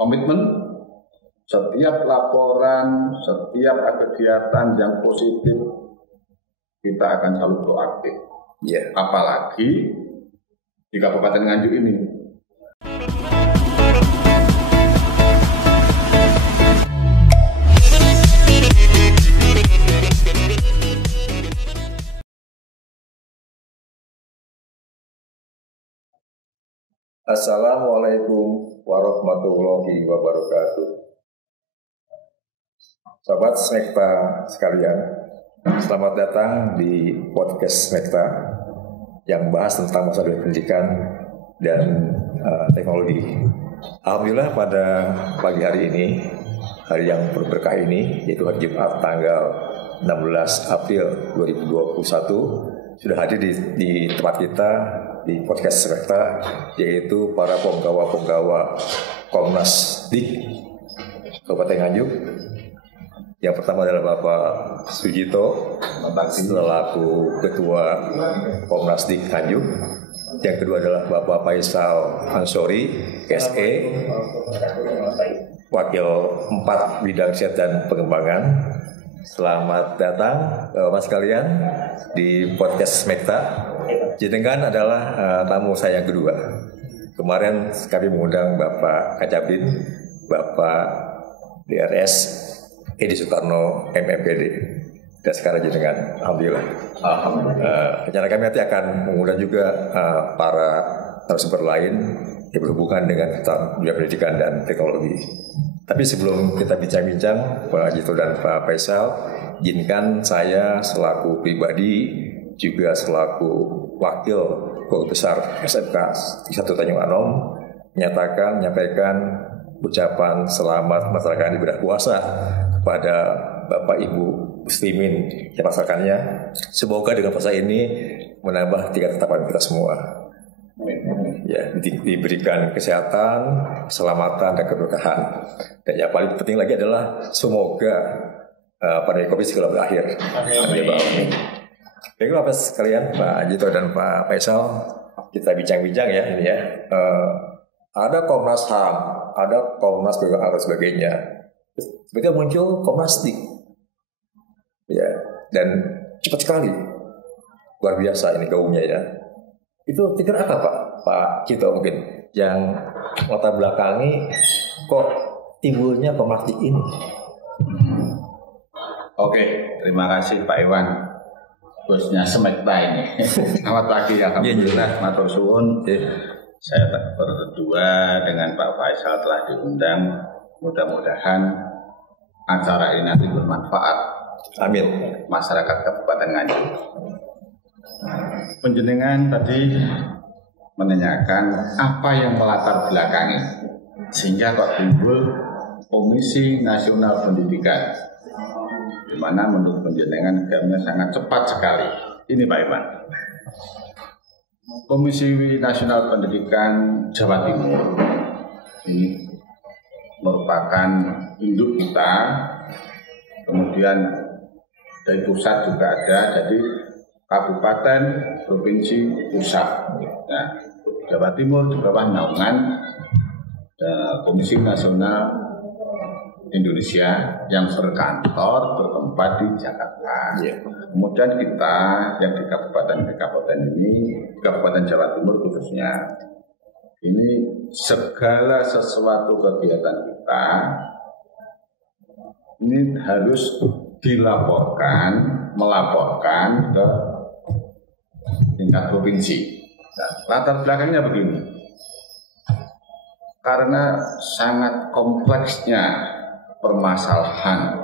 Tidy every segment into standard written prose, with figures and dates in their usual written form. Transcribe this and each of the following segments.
komitmen setiap laporan, setiap kegiatan yang positif kita akan selalu proaktif. Apalagi di Kabupaten Nganjuk ini. Assalamualaikum warahmatullahi wabarakatuh. Sahabat Smekta sekalian, selamat datang di podcast Smekta yang bahas tentang masa depan pendidikan dan teknologi. Alhamdulillah pada pagi hari ini, hari yang berberkah ini, yaitu hari Jumat tanggal 16 April 2021, sudah hadir di tempat kita di podcast Smekta, yaitu para penggawa-penggawa Komnas Dik Kabupaten Nganjuk. Yang pertama adalah Bapak Sujito selaku Ketua Komnas Dik Nganjuk. Yang kedua adalah Bapak Faisal Ansori, SE, Wakil 4 Bidang Riset dan Pengembangan. Selamat datang Bapak sekalian di podcast Smekta. Jenengan adalah tamu saya yang kedua. Kemarin kami mengundang Bapak Kacabin, Bapak DRS Edi Soekarno MMPD, dan sekarang jenengan. Alhamdulillah. Rencana kami nanti akan mengundang juga para narasumber lain yang berhubungan dengan dunia pendidikan dan teknologi. Tapi sebelum kita bincang-bincang, Pak Jito dan Pak Faisal, izinkan saya selaku pribadi juga selaku Wakil Guru Besar SMK 1 Tanjung Anom menyampaikan ucapan selamat melaksanakan ibadah puasa kepada Bapak Ibu Muslimin yang melaksanakannya. Semoga dengan puasa ini menambah tingkat ketakwaan kita semua. Ya, diberikan kesehatan, keselamatan, dan keberkahan. Dan yang paling penting lagi adalah semoga pandemi COVID segera berakhir. Amin. Baik Bapak sekalian, Pak Jito dan Pak Faisal, kita bincang-bincang ya ini ya. Ada Komnas HAM, ada Komnas BWA dan sebagainya. Kemudian muncul Komnas Dik. Ya, dan cepat sekali. Luar biasa ini gaungnya ya. Itu pikir apa Pak Jito mungkin yang latar belakangi kok timbulnya Komnas Dik ini? Oke, terima kasih Pak Iwan. Bosnya Smekta ini. Selamat pagi, alhamdulillah, matur suwun. Saya berdua dengan Pak Faisal telah diundang. Mudah-mudahan acara ini nanti bermanfaat. Amin. Masyarakat Kabupaten Nganjuk. Penjenengan tadi menanyakan apa yang melatar belakangi sehingga kok timbul Komisi Nasional Pendidikan, di mana menurut penjenengan gamnya sangat cepat sekali. Ini Pak Iwan. Komisi Nasional Pendidikan Jawa Timur ini merupakan induk kita, kemudian dari pusat juga ada, jadi kabupaten, provinsi, pusat. Nah, Jawa Timur di bawah naungan Komisi Nasional Indonesia yang bertempat di Jakarta. Kemudian kita yang di kabupaten ini, Kabupaten Jawa Timur khususnya, ini segala sesuatu kegiatan kita ini harus melaporkan ke tingkat provinsi. Nah, latar belakangnya begini, karena sangat kompleksnya permasalahan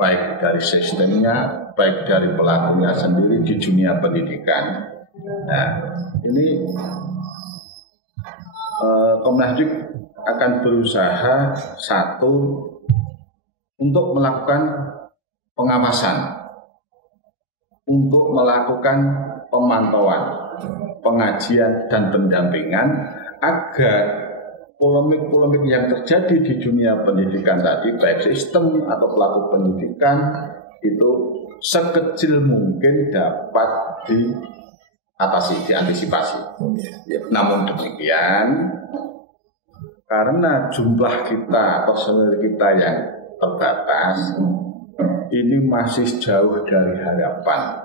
baik dari sistemnya, baik dari pelakunya sendiri di dunia pendidikan. Nah, ini Komnas Dik akan berusaha satu untuk melakukan pengawasan, untuk melakukan pemantauan, pengajian dan pendampingan agar polemik-polemik yang terjadi di dunia pendidikan tadi, baik sistem atau pelaku pendidikan, itu sekecil mungkin dapat diantisipasi. Namun demikian, karena jumlah kita, personil kita yang terbatas, ini masih jauh dari harapan.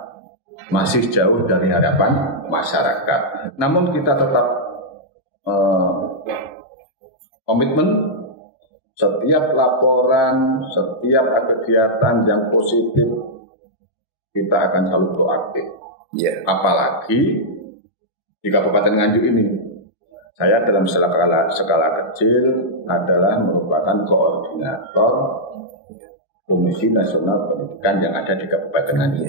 Masih jauh dari harapan masyarakat. Namun kita tetap komitmen, setiap laporan, setiap kegiatan yang positif kita akan selalu proaktif. Apalagi di Kabupaten Nganjuk ini, saya dalam skala kecil adalah merupakan koordinator Komisi Nasional Pendidikan yang ada di Kabupaten Nganjuk.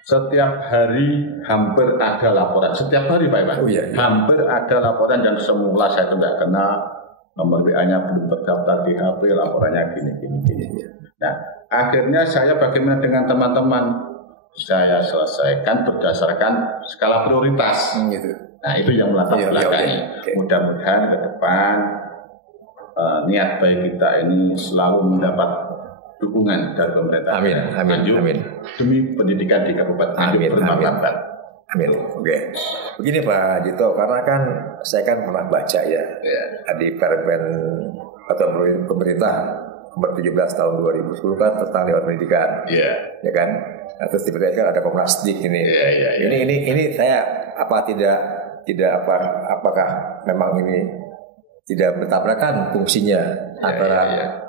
Setiap hari hampir ada laporan, setiap hari Pak Iwan, hampir ada laporan yang semula saya tidak kenal, nomor WA-nya belum terdaftar di HP, laporannya gini. Nah, akhirnya saya bagaimana dengan teman-teman, saya selesaikan berdasarkan skala prioritas. Nah, itu yang melatar belakangi. Mudah-mudahan ke depan niat baik kita ini selalu mendapat dukungan dari pemerintah. Amin. Demi pendidikan di Kabupaten Nganjuk bermartabat. Amin. Oke. Begini Pak Jito, karena kan saya kan pernah baca ya di Permen atau pemerintah nomor 17 tahun 2010 kan tentang Dewan Pendidikan. Ya kan? Nah, terus tiba-tiba kan ada Komnasdik ini. Ini saya apakah memang ini tidak bertabrakan fungsinya antara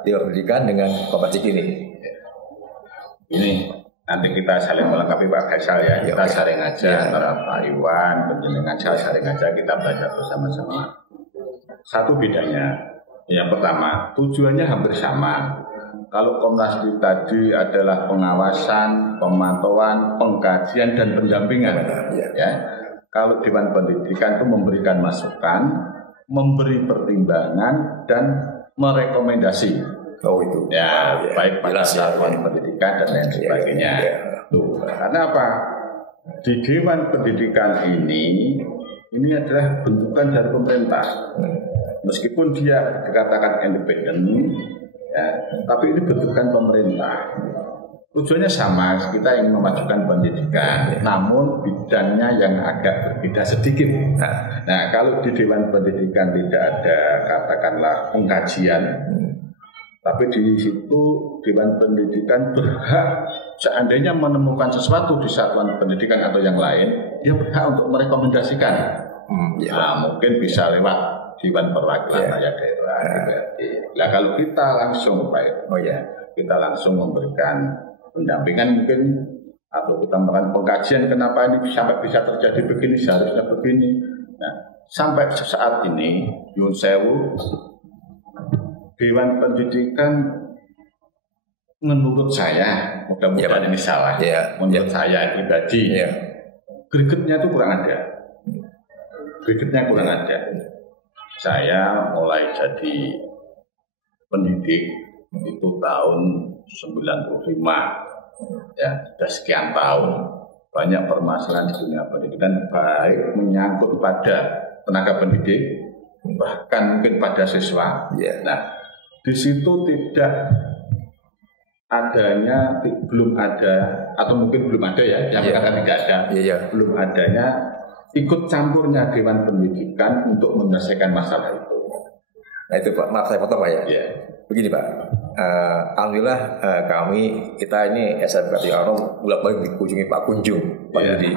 Dewan Pendidikan dengan Komnasdik ini? Ini nanti kita saling melengkapi Pak Faisal ya. Kita sharing aja antara Pak Iwan, dengan saya sharing aja, kita belajar bersama-sama. Satu bedanya, yang pertama tujuannya hampir sama. Kalau Komnasdik tadi adalah pengawasan, pemantauan, pengkajian dan pendampingan, kalau Dewan Pendidikan itu memberikan masukan, memberi pertimbangan dan merekomendasi. Itu. Baik pada satuan pendidikan dan lain sebagainya. Karena apa? Di Dewan Pendidikan ini adalah bentukan dari pemerintah. Meskipun dia dikatakan independen, tapi ini bentukan pemerintah. Tujuannya sama, kita ingin memajukan pendidikan, namun bidangnya yang agak berbeda sedikit. Nah, kalau di Dewan Pendidikan tidak ada katakanlah pengkajian, tapi di situ Dewan Pendidikan berhak seandainya menemukan sesuatu di satuan pendidikan atau yang lain, dia berhak untuk merekomendasikan. Mungkin bisa lewat Dewan Perwakilan Rakyat Daerah. Nah, kalau kita langsung kita langsung memberikan pendampingan mungkin, atau kita melakukan pengkajian kenapa ini sampai bisa terjadi begini, seharusnya begini. Nah, sampai saat ini Yun Sewu, Dewan Pendidikan menurut saya, mudah-mudahan ini salah, menurut saya pribadi, gregetnya itu kurang ada. Saya mulai jadi pendidik itu tahun 95, sudah sekian tahun. Banyak permasalahan di dunia pendidikan, baik menyangkut pada tenaga pendidik, bahkan mungkin pada siswa. Nah, di situ belum ada, atau mungkin belum ada yang kata tidak ada, belum adanya ikut campurnya Dewan Pendidikan untuk menyelesaikan masalah itu. Nah itu Pak, maaf saya potong Pak ya. Begini Pak, alhamdulillah kita ini SMK Tiarom bolak-balik dikunjungi Pak Kunjung, Pak Yudi,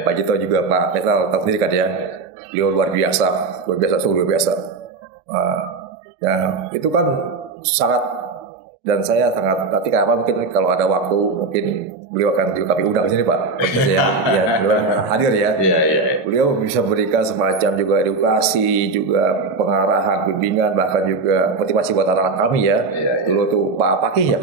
Pak Jito juga Pak Faisal tahu sendiri kan ya, beliau luar biasa, sungguh luar biasa. Itu kan sangat, dan saya sangat nanti mungkin kalau ada waktu mungkin beliau akan juga kami undang sini Pak, beliau hadir ya. Beliau bisa berikan semacam juga edukasi, juga pengarahan, bimbingan, bahkan juga motivasi buat anak-anak kami ya. Dulu tuh Pak Pakih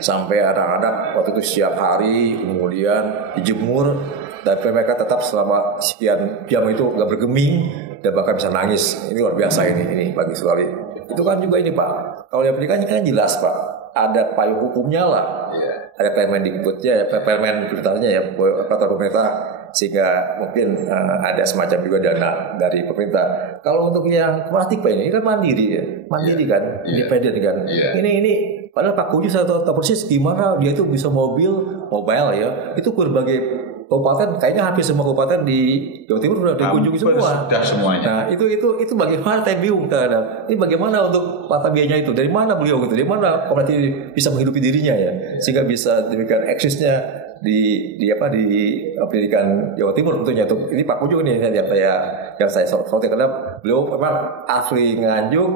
sampai anak-anak waktu itu setiap hari kemudian dijemur, dan mereka tetap selama sekian jam itu nggak bergeming dan bahkan bisa nangis. Ini luar biasa, ini bagus sekali. Itu kan juga ini Pak, kalau yang pendidikannya kan jelas Pak, ada payung hukumnya lah, ada Permendikbudnya, Permen pemerintahnya ya, kata pemerintah, sehingga mungkin ada semacam juga dana dari pemerintah. Kalau untuk yang praktik Pak ini kan mandiri kan, independen kan. Ini padahal Pak Kunjung saya tahu persis gimana dia itu bisa mobile ya, itu berbagai kabupaten, kayaknya hampir semua kabupaten di Jawa Timur sudah dikunjungi semua. Sudah semuanya. Nah itu bagaimana saya bingung terhadap ini bagaimana untuk mata biayanya itu, dari mana beliau gitu, dari mana kooperatif bisa menghidupi dirinya ya, sehingga bisa demikian eksisnya di pendidikan Jawa Timur tentunya. Untuk ini Pak Puju nih yang saya soroti karena beliau memang asli Nganjuk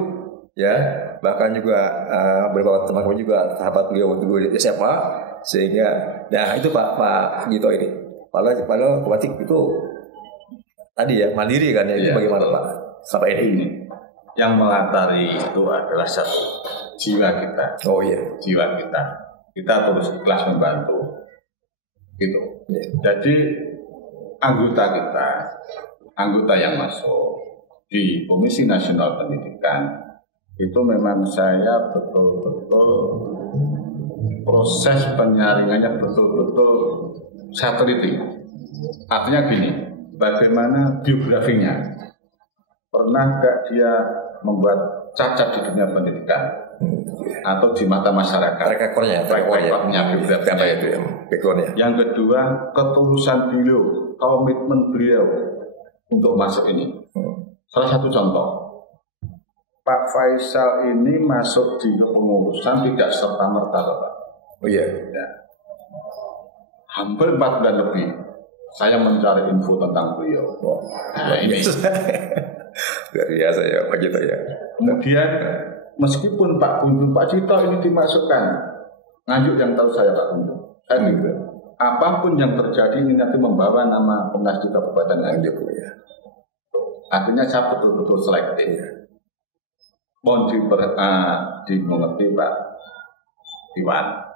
ya, bahkan juga beberapa teman-teman juga sahabat beliau waktu di SMA, sehingga nah itu Pak Gito ini padahal kooperatif itu tadi ya mandiri kan ya, itu bagaimana Pak sampai ini? Yang melatari itu adalah satu jiwa kita. Oh iya, jiwa kita terus ikhlas membantu gitu. Jadi anggota yang masuk di Komisi Nasional Pendidikan itu memang saya betul-betul proses penyaringannya betul-betul saya teliti. Artinya gini, bagaimana biografinya, pernah gak dia membuat cacat di dunia pendidikan atau di mata masyarakat, rekornya biografinya itu. Yang kedua, ketulusan beliau, komitmen beliau untuk masuk ini. Salah satu contoh, Pak Faisal ini masuk di kepengurusan tidak serta-merta, Pak. Oh iya. Ya. Hampir 4 bulan lebih saya mencari info tentang beliau. Nah, ini luar biasa ya Pak Gito ya. Kemudian meskipun Pak Cito ini dimasukkan, Nganjuk yang tahu saya Pak Kunjung, saya juga apapun yang terjadi ini nanti membawa nama Komnas Kabupaten Nganjuk ya. Artinya saya betul-betul selektif. Mohon dimengerti Pak Iwan.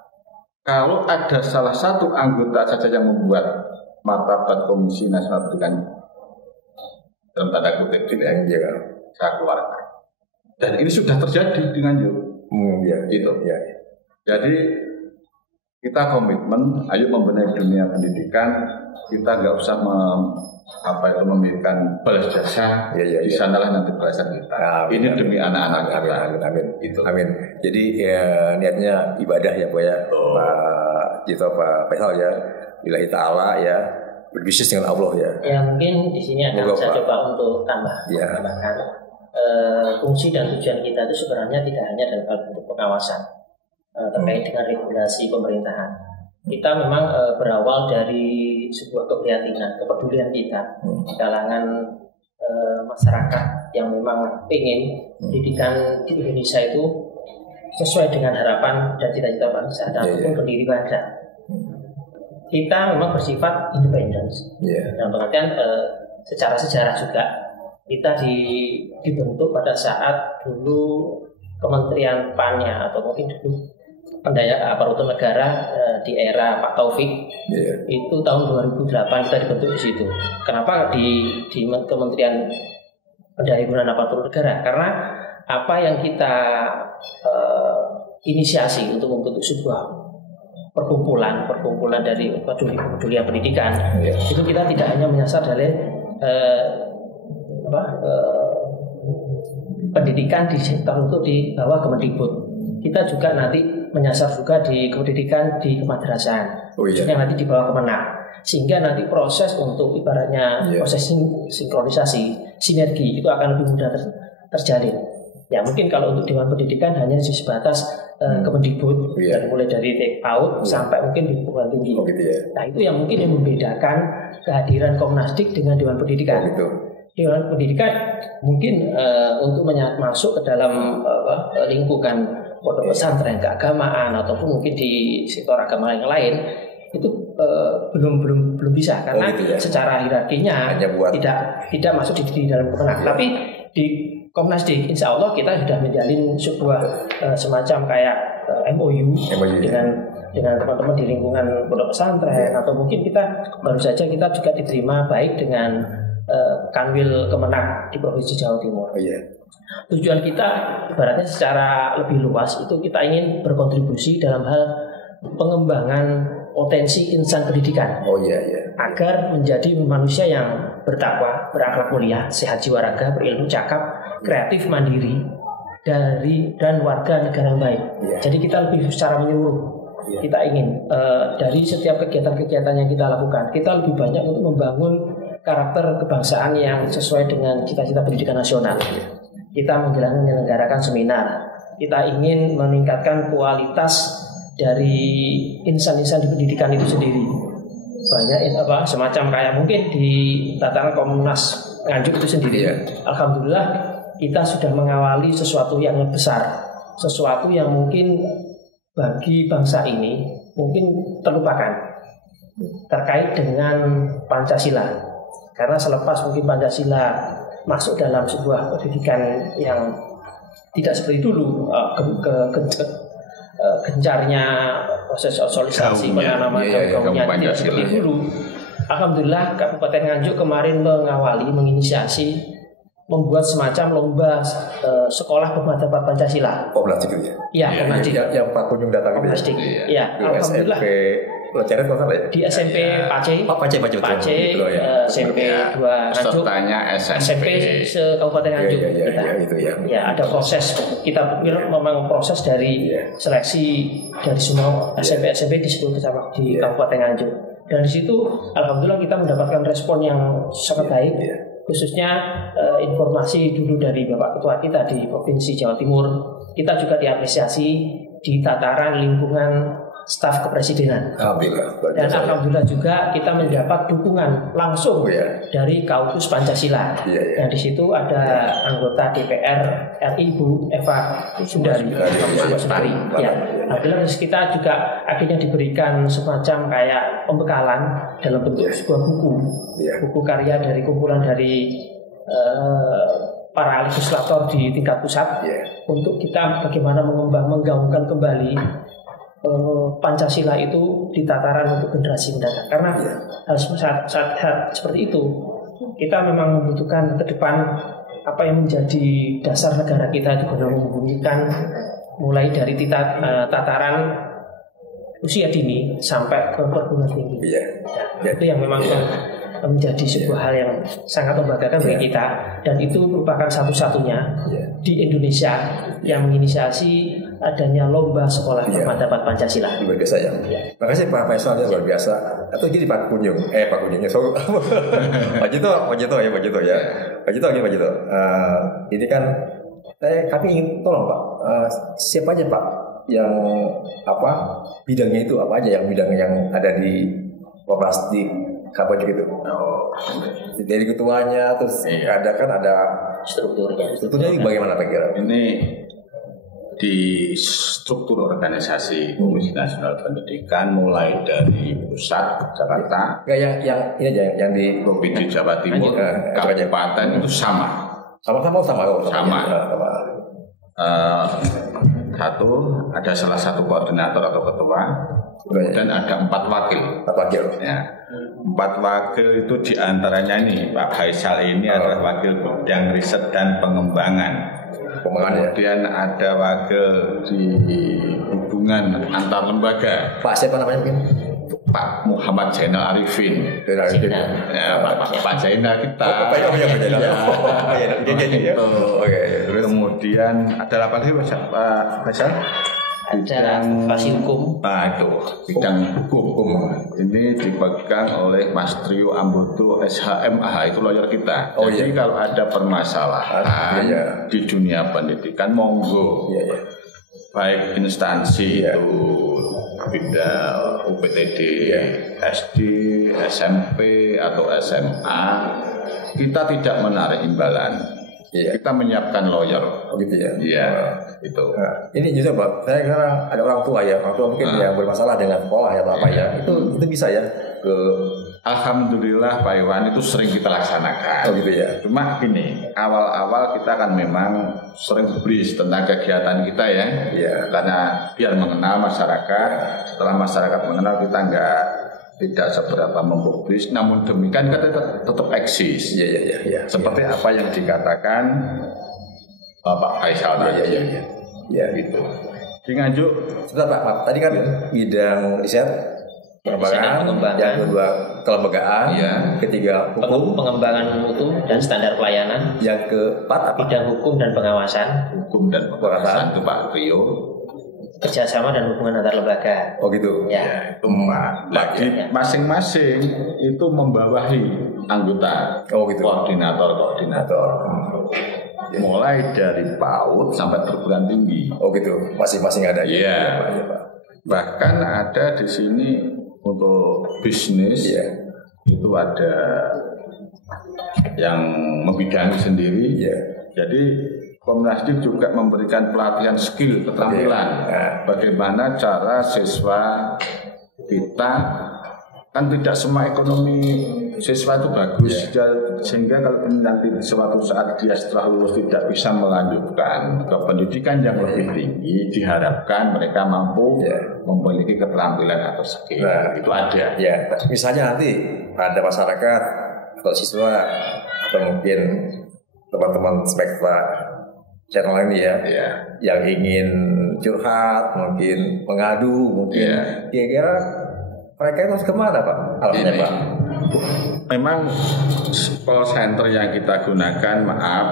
Kalau ada salah satu anggota saja yang membuat martabat Komisi Nasional Pendidikan dalam tanda kutip tidak saya keluarkan. Dan ini sudah terjadi di Nganjuk. Gitu. Ya. Jadi kita komitmen, ayo membenahi dunia pendidikan. Kita nggak usah memberikan balas jasa. Di sanalah nanti balasan kita. Ini demi anak-anak kita. Amin. Jadi niatnya ibadah ya Bu ya. Pak Gito, Pak Faisal ya. Lillahi ta'ala ya. Berbisnis dengan Allah ya. Ya mungkin di sini akan saya coba untuk tambahkan. Fungsi dan tujuan kita itu sebenarnya tidak hanya dalam hal bentuk pengawasan terkait dengan regulasi pemerintahan. Kita memang berawal dari sebuah keprihatinan, kepedulian kita di kalangan masyarakat yang memang ingin pendidikan di Indonesia itu sesuai dengan harapan dan cita-cita bangsa dan pendiri bangsa. Kita memang bersifat independen. Dan pengertian secara sejarah juga kita dibentuk pada saat dulu Kementerian PAN-nya atau mungkin dulu aparatur negara di era Pak Taufik itu tahun 2008 kita dibentuk di situ. Kenapa di Kementerian Pendahuluan Aparatur Negara? Karena apa yang kita inisiasi untuk membentuk sebuah perkumpulan dari pedulian pendidikan itu kita tidak hanya menyasar dari pendidikan di sektor untuk di bawah Kemendikbud. Kita juga nanti menyasar juga di pendidikan di kemadrasahan, khususnya nanti di bawah Kemenang, sehingga nanti proses untuk ibaratnya proses sinkronisasi, sinergi itu akan lebih mudah terjalin. Ya mungkin kalau untuk Dewan Pendidikan hanya sebatas Kemendikbud, mulai dari PAUD sampai mungkin di perguruan tinggi. Nah itu yang mungkin yang membedakan kehadiran Komnasdik dengan Dewan Pendidikan. Dewan Pendidikan mungkin untuk masuk ke dalam lingkungan pondok pesantren keagamaan ataupun mungkin di sektor agama yang lain itu belum bisa karena secara hierarkinya tidak masuk di dalam Kemenang. Tapi di Komnasdik insya Allah kita sudah menjalin sebuah semacam kayak MOU dengan teman-teman di lingkungan pondok pesantren atau mungkin kita baru saja kita juga diterima baik dengan Kanwil Kemenang di Provinsi Jawa Timur. Tujuan kita ibaratnya secara lebih luas itu kita ingin berkontribusi dalam hal pengembangan potensi insan pendidikan agar menjadi manusia yang bertakwa, berakhlak mulia, sehat jiwa raga, berilmu cakap, kreatif, mandiri dan warga negara yang baik. Jadi kita lebih secara menyeluruh Kita ingin dari setiap kegiatan-kegiatan yang kita lakukan, kita lebih banyak untuk membangun karakter kebangsaan yang sesuai dengan cita-cita pendidikan nasional. Kita menyelenggarakan seminar, kita ingin meningkatkan kualitas dari insan-insan di pendidikan itu sendiri. Banyak semacam kayak mungkin di tataran Komnas Nganjuk itu sendiri. Alhamdulillah kita sudah mengawali sesuatu yang besar, sesuatu yang mungkin bagi bangsa ini mungkin terlupakan terkait dengan Pancasila. Karena selepas mungkin Pancasila masuk dalam sebuah pendidikan yang tidak seperti dulu, gencarnya proses sosialisasi penanaman kaumnya tidak seperti dulu. Alhamdulillah Kabupaten Nganjuk kemarin menginisiasi membuat semacam lomba sekolah pemadaban Pancasila. Komnas gitu ya? Iya, Komnas yang Pak Kunjung datang gitu ya? Iya, alhamdulillah. Pelajaran kalau salah ya? Di SMP Pace, SMP 2 Nganjuk, SMP se-Kabupaten Nganjuk. Ya, ada proses, kita memang proses dari seleksi dari semua SMP di seluruh kecamatan di Kabupaten Nganjuk. Dan di situ alhamdulillah kita mendapatkan respon yang sangat baik. Khususnya informasi dulu dari Bapak Ketua kita di Provinsi Jawa Timur, kita juga diapresiasi di tataran lingkungan staf kepresidenan. Dan alhamdulillah juga kita mendapat dukungan langsung dari Kaukus Pancasila. Yang di situ ada anggota DPR RI Bu Eva Sundari. Alhamdulillah kita juga akhirnya diberikan semacam kayak pembekalan dalam bentuk sebuah buku karya dari kumpulan dari para legislator di tingkat pusat untuk kita bagaimana menggaungkan kembali Pancasila itu di tataran untuk generasi mendatang. Karena saat seperti itu kita memang membutuhkan ke depan apa yang menjadi dasar negara kita itu benar membunyikan mulai dari tataran usia dini sampai ke perguruan tinggi. Itu yang memang menjadi sebuah hal yang sangat membanggakan bagi kita, dan itu merupakan satu-satunya di Indonesia yang menginisiasi adanya lomba sekolah pemadaban Pancasila. Luar biasa ya. Terima kasih Pak Faisal ya, luar biasa. Atau jadi Pak Kunjung, Pak Jito ya. Ini kan kami ingin tolong Pak, siapa aja Pak yang bidangnya itu apa aja, yang bidang yang ada di Komnas di kapan gitu. Dari ketuanya terus ada strukturnya bagaimana Pak kira? Ini di struktur organisasi Komisi Nasional Pendidikan mulai dari pusat Jakarta, yang ini aja yang di Provinsi Jawa Timur, kabupaten itu sama. Satu, ada salah satu koordinator atau ketua, kemudian ada 4 wakil. 4 wakil itu diantaranya ini Pak Faisal ini adalah wakil bidang riset dan pengembangan. Kemudian ada wakil di hubungan antar lembaga. Pak siapa namanya mungkin? Pak Muhammad Zainal Arifin. Pak Zainal kita. Kemudian ada apa lagi Pak Faisal? Ada advokasi hukum. Nah itu bidang hukum. Ini dipegang oleh Mas Trio Ambodo SHMAH, itu lawyer kita. Jadi kalau ada permasalahan di dunia pendidikan, monggo. Baik instansi itu bidang UPTD, SD, SMP atau SMA, kita tidak menarik imbalan. Kita menyiapkan lawyer. Gitu ya. Iya, itu. Nah, ini juga Pak, saya sekarang ada orang tua mungkin yang bermasalah dengan sekolah atau apa ya. Itu bisa ya ke. Alhamdulillah Pak Iwan, itu sering kita laksanakan. Gitu ya. Cuma gini, awal-awal kita kan memang sering bris tentang kegiatan kita ya. Karena biar mengenal masyarakat. Setelah masyarakat mengenal, kita tidak seberapa mempublis, namun demikian kita tetap eksis. Seperti apa yang dikatakan Bapak Faisal tadi. Gitu. Di Nganjuk, Pak, tadi kan bidang riset, pengembangan, yang kedua kelembagaan, ketiga hukum, pengembangan mutu dan standar pelayanan, yang keempat bidang hukum dan pengawasan. Hukum dan pengawasan itu Pak Rio. kerjasama dan hubungan antar lembaga. Oh gitu. Ya. Itu lagi masing-masing itu membawahi anggota. Oh gitu. Koordinator. Mulai dari PAUD sampai perguruan tinggi. Oh gitu. Masing-masing ada. Iya. Bahkan ada di sini untuk bisnis. Itu ada yang membidangi sendiri. Jadi Komnasdik juga memberikan pelatihan skill keterampilan. Bagaimana cara siswa kita, kan tidak semua ekonomi siswa itu bagus, sehingga kalau nanti suatu saat dia setelah lulus tidak bisa melanjutkan ke pendidikan yang lebih tinggi, diharapkan mereka mampu memiliki keterampilan atau skill. Itu ada. Ya, misalnya nanti ada masyarakat atau siswa atau mungkin teman-teman Spektra channel ini yang ingin curhat, mungkin mengadu, mungkin kira-kira mereka harus kemana Pak? Alamatnya Pak? Memang call center yang kita gunakan, maaf,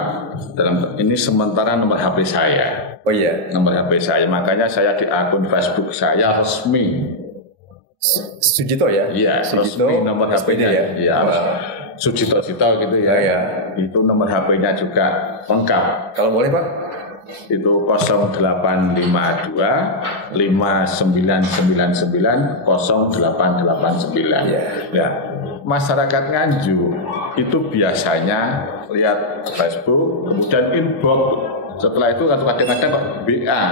dalam ini sementara nomor HP saya. Oh iya, nomor HP saya. Makanya saya di akun Facebook saya resmi. Sujito ya? Iya, Sujito, resmi nomor HP-nya. Iya. Sujito gitu ya. Itu nomor HP-nya juga lengkap. Kalau boleh Pak? Itu 0852 5999 0889. Ya. Masyarakat Nganjuk itu biasanya lihat Facebook, kemudian inbox. Setelah itu kadang-kadang BA.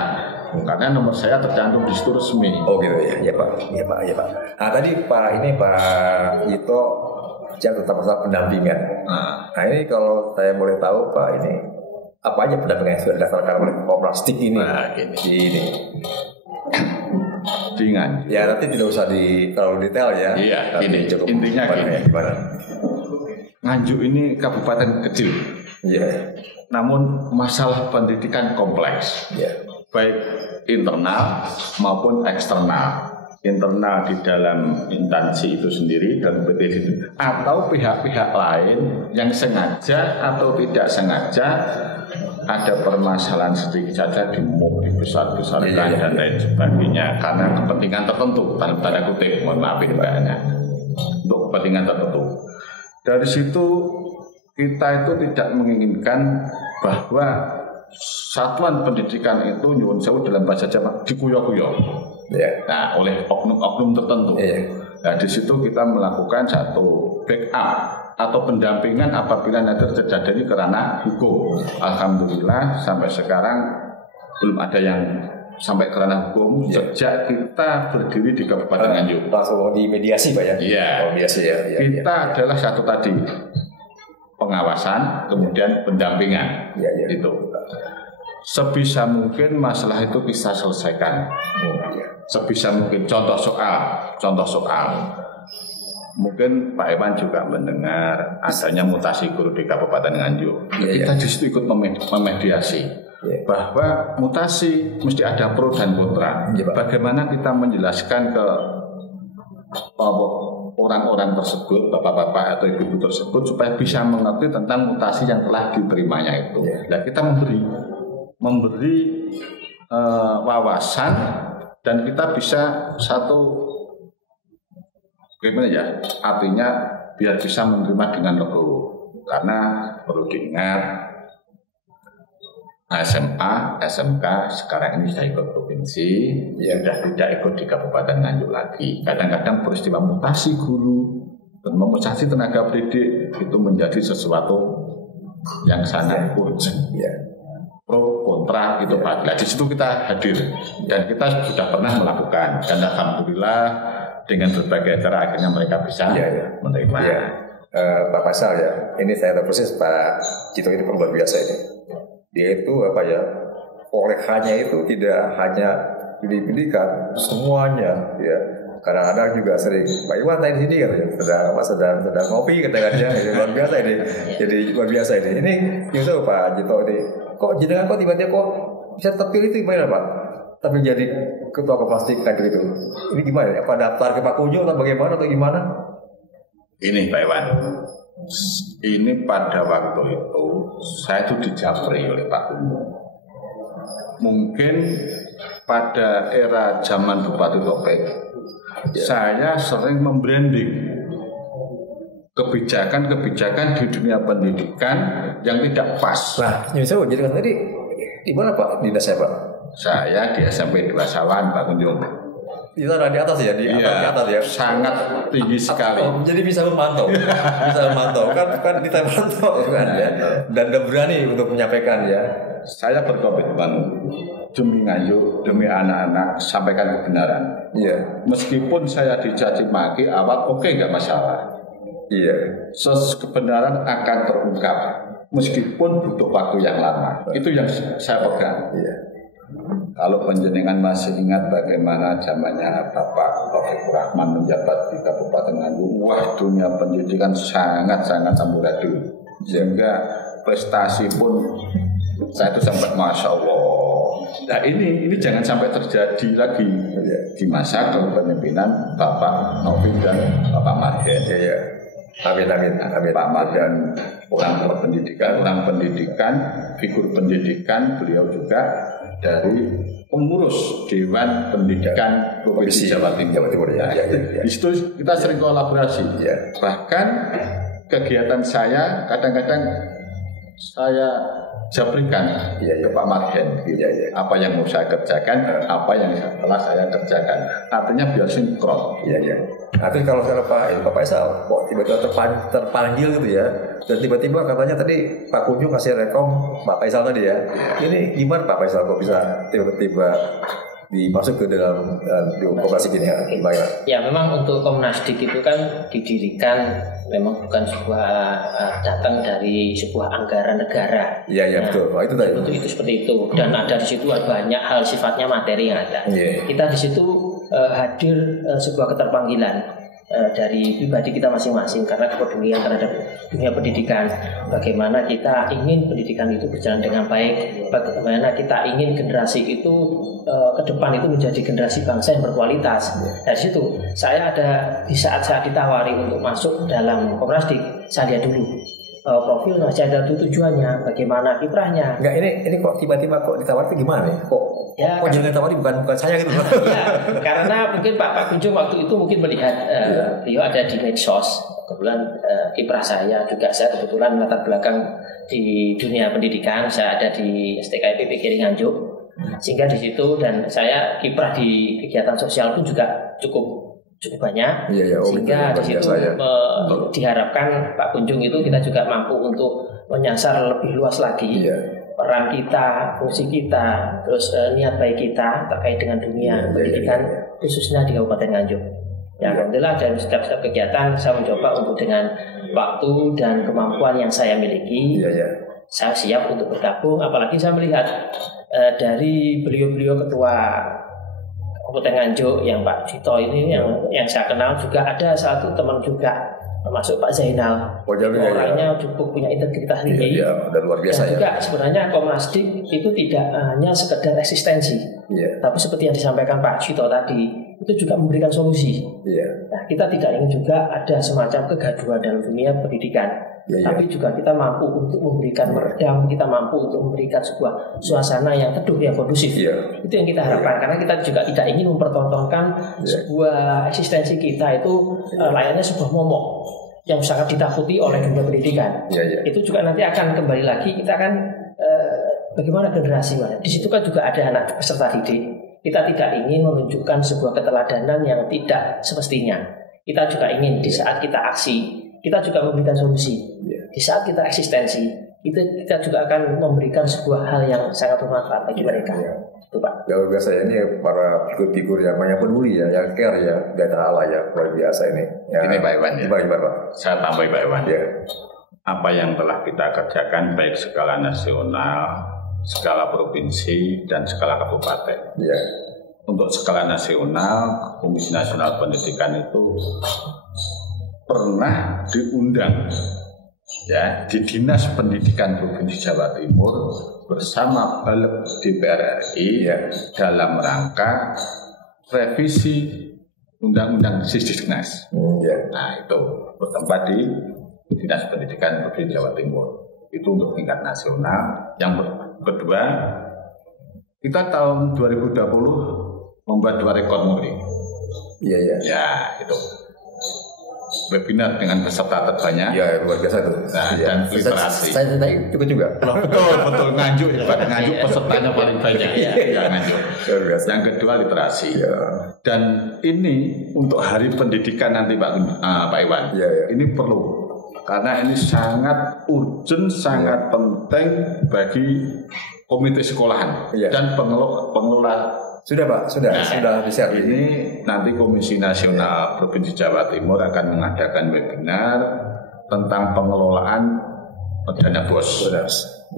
Karena nomor saya tercantum di situ resmi. Oh gitu ya, Pak. Nah tadi Pak Ito bicara tentang masalah pendampingan. Nah ini kalau saya boleh tahu Pak, ini apa aja pendampingan yang sudah didasarkan oleh Komnasdik ini? Ini. Dengan. Ya nanti tidak usah terlalu detail ya. Iya. Ini intinya gimana? Nganjuk ini kabupaten kecil. Iya. Namun masalah pendidikan kompleks. Iya. Baik internal maupun eksternal. Internal di dalam instansi itu sendiri, dalam PT itu, atau pihak-pihak lain yang sengaja atau tidak sengaja ada permasalahan sedikit saja dibesar-besarkan dan lain sebagainya karena kepentingan tertentu, tanda kutip, mohon maaf indahnya, untuk kepentingan tertentu. Dari situ kita itu tidak menginginkan bahwa satuan pendidikan itu nyuwun sewu dalam bahasa Jawa dikuyo-kuyo. Nah, oleh oknum-oknum tertentu. Nah, di situ kita melakukan satu backup atau pendampingan apabila nanti terjadi ke ranah hukum. Alhamdulillah sampai sekarang belum ada yang sampai ke ranah hukum sejak kita berdiri di Kabupaten Nganjuk. Langsung di mediasi Pak ya? Iya. Mediasi ya. Kita adalah satu tadi, pengawasan, kemudian pendampingan. Itu. Sebisa mungkin masalah itu bisa selesaikan. Sebisa mungkin. Contoh soal. Mungkin Pak Iwan juga mendengar adanya mutasi guru di Kabupaten Nganjuk. Kita justru ikut memediasi bahwa mutasi mesti ada pro dan kontra. Bagaimana kita menjelaskan ke orang-orang tersebut, bapak-bapak atau ibu-ibu tersebut supaya bisa mengerti tentang mutasi yang telah diterimanya itu. Nah, kita memberi wawasan dan kita bisa satu bagaimana ya, artinya biar bisa menerima dengan legowo. Karena perlu diingat SMA, SMK sekarang ini sudah ikut provinsi, sudah tidak ikut di Kabupaten Nganjuk lagi. Kadang-kadang peristiwa mutasi guru dan memutasi tenaga pendidik itu menjadi sesuatu yang sangat urgent. Pro kontra itu Pak. Nah, di situ kita hadir dan kita sudah pernah melakukan dan alhamdulillah dengan berbagai cara akhirnya mereka bisa menerima. Pak Faisal ya, ini saya ada proses Pak Cito ini luar biasa ini. Dia itu olehnya itu tidak hanya pendidikan semuanya Kadang-kadang juga sering Pak Iwan tadi sini katanya sedang ngopi katanya luar biasa ini. Jadi luar biasa ini. Ini justru Pak Cito ini. Kok jenengan tiba-tiba bisa terpilih itu gimana Pak? Tapi jadi ketua Komnasdik kayak gitu. Ini gimana? Apa daftar ke Pak Kunjung atau bagaimana atau gimana? Ini Pak Iwan. Ini pada waktu itu saya itu dijapri oleh Pak Kunjung. Mungkin pada era zaman Bupati Topeng, saya sering membranding kebijakan-kebijakan di dunia pendidikan yang tidak pas. Nah, ini saya jadi kan tadi di mana Pak dinasnya Pak? Saya di SMP 2 Sawan, Pak Kunjung. Di atas ya, di atas ya. Sangat tinggi sekali. Jadi bisa memantau, kan kita pantau kan ya. Dan udah berani untuk menyampaikan ya. Saya berkomitmen demi Nganjuk, demi anak-anak sampaikan kebenaran. Iya. Meskipun saya dicaci maki awal, oke, nggak masalah. Iya. Kebenaran akan terungkap meskipun butuh waktu yang lama. Itu yang saya pegang. Iya. Kalau penjenengan masih ingat bagaimana zamannya Bapak Taufikur Rahman menjabat di Kabupaten Nganjuk, wah dunia pendidikan sangat-sangat amburadul. Sehingga prestasi pun saya itu sampai Masya Allah. Nah ini jangan sampai terjadi lagi di masa kepemimpinan Bapak Novi dan Bapak Margen. Iya. Amin. Pak Margen orang pendidikan, figur pendidikan, beliau juga dari pengurus Dewan Pendidikan Provinsi Jawa Timur. Ya. Di situ kita sering kolaborasi. Ya. Bahkan kegiatan saya kadang-kadang saya jabrikan ke Pak Margen. Apa yang mau saya kerjakan, apa yang telah saya kerjakan. Artinya biar sinkron. Tapi kalau saya Pak Faisal kok tiba-tiba terpanggil gitu ya, dan tiba-tiba katanya tadi Pak Kunjung kasih rekom Pak Faisal tadi ya. Ini gimana Pak Faisal kok bisa tiba-tiba dimasuk ke dalam operasi gini ya? Gimana? Ya memang untuk Komnasdik itu kan didirikan memang bukan sebuah datang dari sebuah anggaran negara. Iya betul. Itu tadi. Itu seperti itu, dan ada di situ banyak hal sifatnya materi yang ada. Kita di situ hadir sebuah keterpanggilan dari pribadi kita masing-masing karena kepedulian terhadap dunia pendidikan. Bagaimana kita ingin pendidikan itu berjalan dengan baik, bagaimana kita ingin generasi itu ke depan itu menjadi generasi bangsa yang berkualitas. Dari situ saya ada di saat saya ditawari untuk masuk dalam Komnasdik, saya lihat dulu profilnya, saya ada tujuannya, bagaimana kiprahnya. Enggak, ini kok tiba-tiba kok ditawari itu gimana ya? Kok jangan ditawari bukan saya gitu. Ya, karena mungkin Pak Kunjung waktu itu mungkin melihat beliau ada di medsos. Kebetulan kiprah saya kebetulan latar belakang di dunia pendidikan, saya ada di STKIP PGRI Nganjuk. Sehingga di situ dan saya kiprah di kegiatan sosial pun juga cukup banyak, sehingga di situ diharapkan Pak Kunjung itu kita juga mampu untuk menyasar lebih luas lagi peran kita, fungsi kita, terus niat baik kita terkait dengan dunia pendidikan khususnya di Kabupaten Nganjuk. Ya, alhamdulillah dalam setiap kegiatan saya mencoba untuk dengan waktu dan kemampuan yang saya miliki, saya siap untuk bergabung. Apalagi saya melihat dari beliau-beliau ketua Kabupaten Nganjuk yang Pak Cito ini yang saya kenal juga ada satu teman juga termasuk Pak Zainal. Orangnya cukup punya integritas tinggi. Dan luar biasa. Dan juga sebenarnya Komnasdik itu tidak hanya sekedar eksistensi, tapi seperti yang disampaikan Pak Cito tadi itu juga memberikan solusi. Nah, kita tidak ingin juga ada semacam kegaduhan dalam dunia pendidikan. Tapi juga kita mampu untuk memberikan meredam, kita mampu untuk memberikan sebuah suasana yang teduh, yang kondusif. Itu yang kita harapkan, karena kita juga tidak ingin mempertontonkan sebuah eksistensi kita itu layaknya sebuah momok yang sangat ditakuti oleh dunia pendidikan. Itu juga nanti akan kembali lagi, kita akan bagaimana generasi mana. Di situ kan juga ada anak peserta didik. Kita tidak ingin menunjukkan sebuah keteladanan yang tidak semestinya. Kita juga ingin di saat kita aksi, kita juga memberikan solusi. Di saat kita eksistensi, kita juga akan memberikan sebuah hal yang sangat bermanfaat bagi mereka. Itu Pak. Luar biasa ini para figur-figur yang banyak peduli yang care dan Allah luar biasa ini. Ini Pak Iwan Pak. Saya tambah Pak Iwan. Apa yang telah kita kerjakan baik skala nasional, skala provinsi dan skala kabupaten. Untuk skala nasional, Komisi Nasional Pendidikan itu pernah diundang di Dinas Pendidikan Provinsi Jawa Timur bersama Balek DPR RI dalam rangka revisi Undang-Undang Sisdiknas. Nah itu bertempat di Dinas Pendidikan Provinsi Jawa Timur. Itu untuk tingkat nasional. Yang kedua, kita tahun 2020 membuat 2 rekor muri. Iya. Ya, itu. Webinar dengan peserta terbanyak. Ya, luar biasa tuh. Nah, dan literasi. Saya juga. Betul, Nganjuk pesertanya paling banyak. Ya, Nganjuk. Luar biasa. Yang kedua literasi. Ya. Dan ini untuk hari pendidikan nanti Pak Iwan. Ya. Ini perlu karena ini sangat urgent, sangat penting bagi komite sekolahan dan pengelola. Sudah Pak, sudah bisa. Ini nanti Komisi Nasional Provinsi Jawa Timur akan mengadakan webinar tentang pengelolaan dana BOS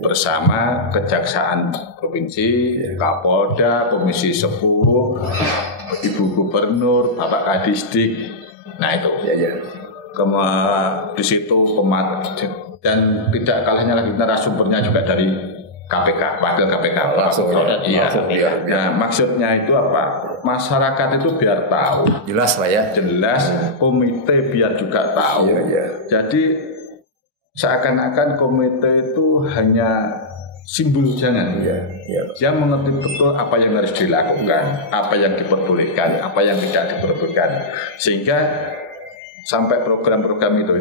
bersama Kejaksaan Provinsi, Kapolda, Komisi 10, Ibu Gubernur, Bapak Kadisdik. Nah itu. Di situ dan tidak kalahnya lagi narasumbernya juga dari KPK, wakil KPK. Nah, maksudnya itu apa? Masyarakat itu biar tahu. Jelas Pak ya. Jelas. Komite biar juga tahu. Jadi seakan-akan komite itu hanya simbol, jangan. Dia mengerti betul apa yang harus dilakukan, apa yang diperbolehkan, apa yang tidak diperbolehkan, sehingga sampai program-program itu.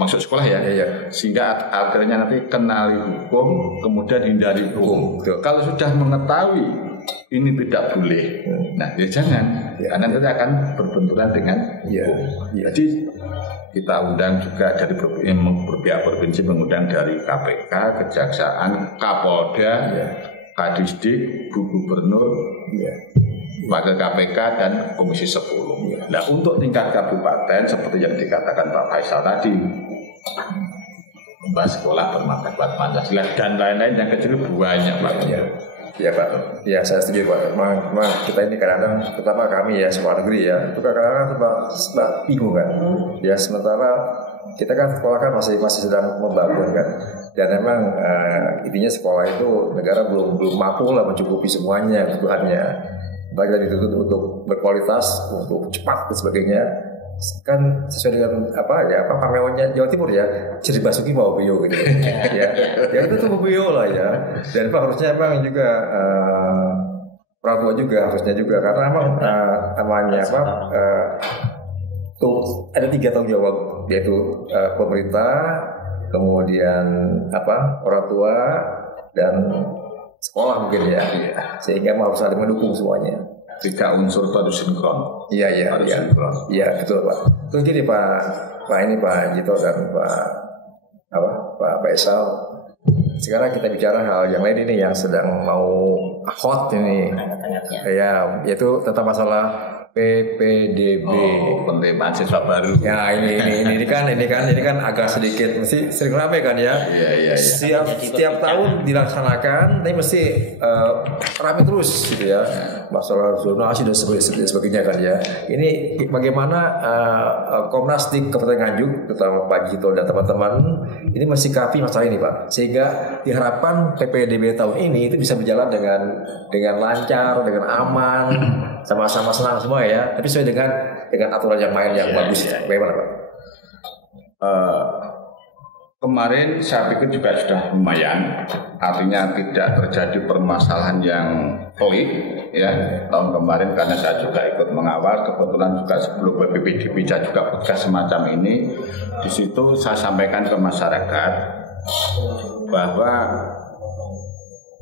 Maksud sekolah ya. Sehingga akhirnya nanti kenali hukum, kemudian hindari hukum. Kalau sudah mengetahui ini tidak boleh, nah ya jangan, karena nanti akan berbenturan dengan hukum. Jadi kita undang juga dari berpihak provinsi, mengundang dari KPK, Kejaksaan, Kapolda, Kadisdik, Bu Gubernur, Wakil KPK dan Komisi 10. Nah, untuk tingkat kabupaten seperti yang dikatakan Pak Faisal tadi, membahas sekolah bermartabat Pancasila dan lain-lain yang kecil banyak Pak. Ya Pak, ya saya setuju Pak. Memang kita ini kadang-kadang, terutama kami ya sekolah negeri ya, itu kadang-kadang bingung kan. Ya sementara kita kan sekolah kan masih sedang membangun kan. Dan memang intinya sekolah itu negara belum mampu lah mencukupi semuanya kebutuhannya. Baik lagi dituntut untuk berkualitas, untuk cepat dan sebagainya. Kan sesuai dengan pamewanya Jawa Timur ya, Ciri Basuki mau bio gitu. ya itu tuh bio lah ya. Dan Pak harusnya emang juga orang tua juga harusnya juga, karena emang tuh ada 3 tanggung jawab, yaitu pemerintah, kemudian orang tua dan sekolah mungkin ya, sehingga mau saling mendukung semuanya. 3 unsur itu harus sinkron. Iya, betul Pak. Itu gini Pak Jito dan Pak Faisal. Sekarang kita bicara hal yang lain ini yang sedang mau hot ini. Ya, yaitu tentang masalah PPDB, penerimaan siswa baru. Ya ini kan agak sedikit mesti sering ramai kan ya. Iya. Setiap tahun dilaksanakan, tapi mesti ramai terus gitu ya. Masalah zonasi dan sebagainya kan ya. Ini bagaimana Komnas di Kabupaten Nganjuk, terutama Pak Jito dan teman-teman ini mensikapi masalah ini Pak, sehingga diharapkan PPDB tahun ini itu bisa berjalan dengan lancar, dengan aman, sama-sama senang semua ya, tapi sesuai dengan aturan yang main yang bagus. Bagaimana Pak? Kemarin saya pikir juga sudah lumayan, artinya tidak terjadi permasalahan yang pelik ya tahun kemarin, karena saya juga ikut mengawal. Kebetulan juga sebelum PPDB saya juga podcast semacam ini. Di situ saya sampaikan ke masyarakat bahwa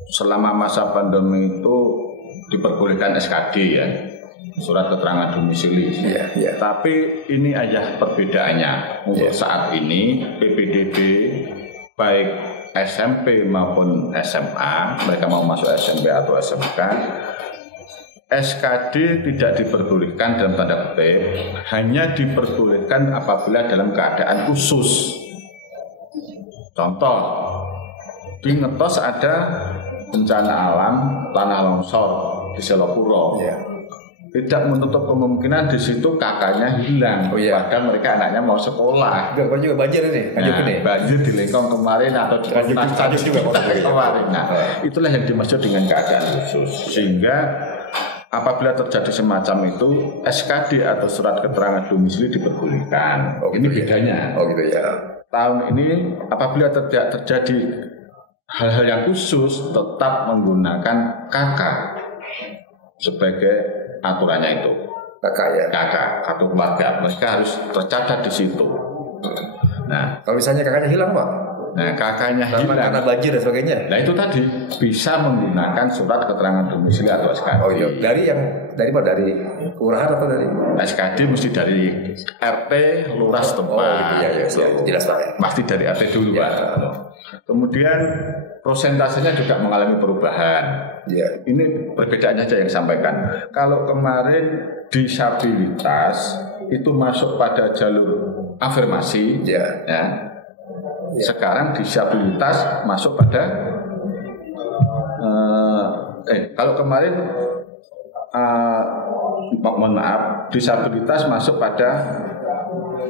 selama masa pandemi itu diperbolehkan SKD ya, surat keterangan domisili. Tapi ini aja perbedaannya. Untuk saat ini PPDB baik SMP maupun SMA, mereka mau masuk SMP atau SMK, SKD tidak diperbolehkan dalam tanda kutip, hanya diperbolehkan apabila dalam keadaan khusus. Contoh, di Ngetos ada bencana alam tanah longsor di Selopuro. Tidak menutup kemungkinan di situ kakaknya hilang. Bahkan mereka anaknya mau sekolah. Juga banjir ini. Banjir di Lengkong kemarin atau di Tanjung juga kemarin. Nah, itulah yang dimaksud dengan keadaan khusus. Sehingga apabila terjadi semacam itu, SKD atau surat keterangan domisili diperbolehkan. Ini bedanya. Gitu ya. Tahun ini apabila tidak terjadi hal-hal yang khusus tetap menggunakan KK sebagai aturannya itu. KK ya. KK, kartu keluarga, mereka harus tercatat di situ. Nah, kalau misalnya kakaknya hilang Pak? Nah, kakaknya hilang karena banjir dan sebagainya. Nah, itu tadi bisa menggunakan surat keterangan domisili atau SKD. Oh iya, dari kelurahan atau dari SKD mesti dari RT lurah setempat. Oh iya, jelas Pak. Pasti dari RT dulu Pak. Kemudian prosentasenya juga mengalami perubahan. Ya. Ini perbedaannya aja yang disampaikan. Kalau kemarin disabilitas itu masuk pada jalur afirmasi, ya. Sekarang disabilitas masuk pada kalau kemarin mohon maaf, disabilitas masuk pada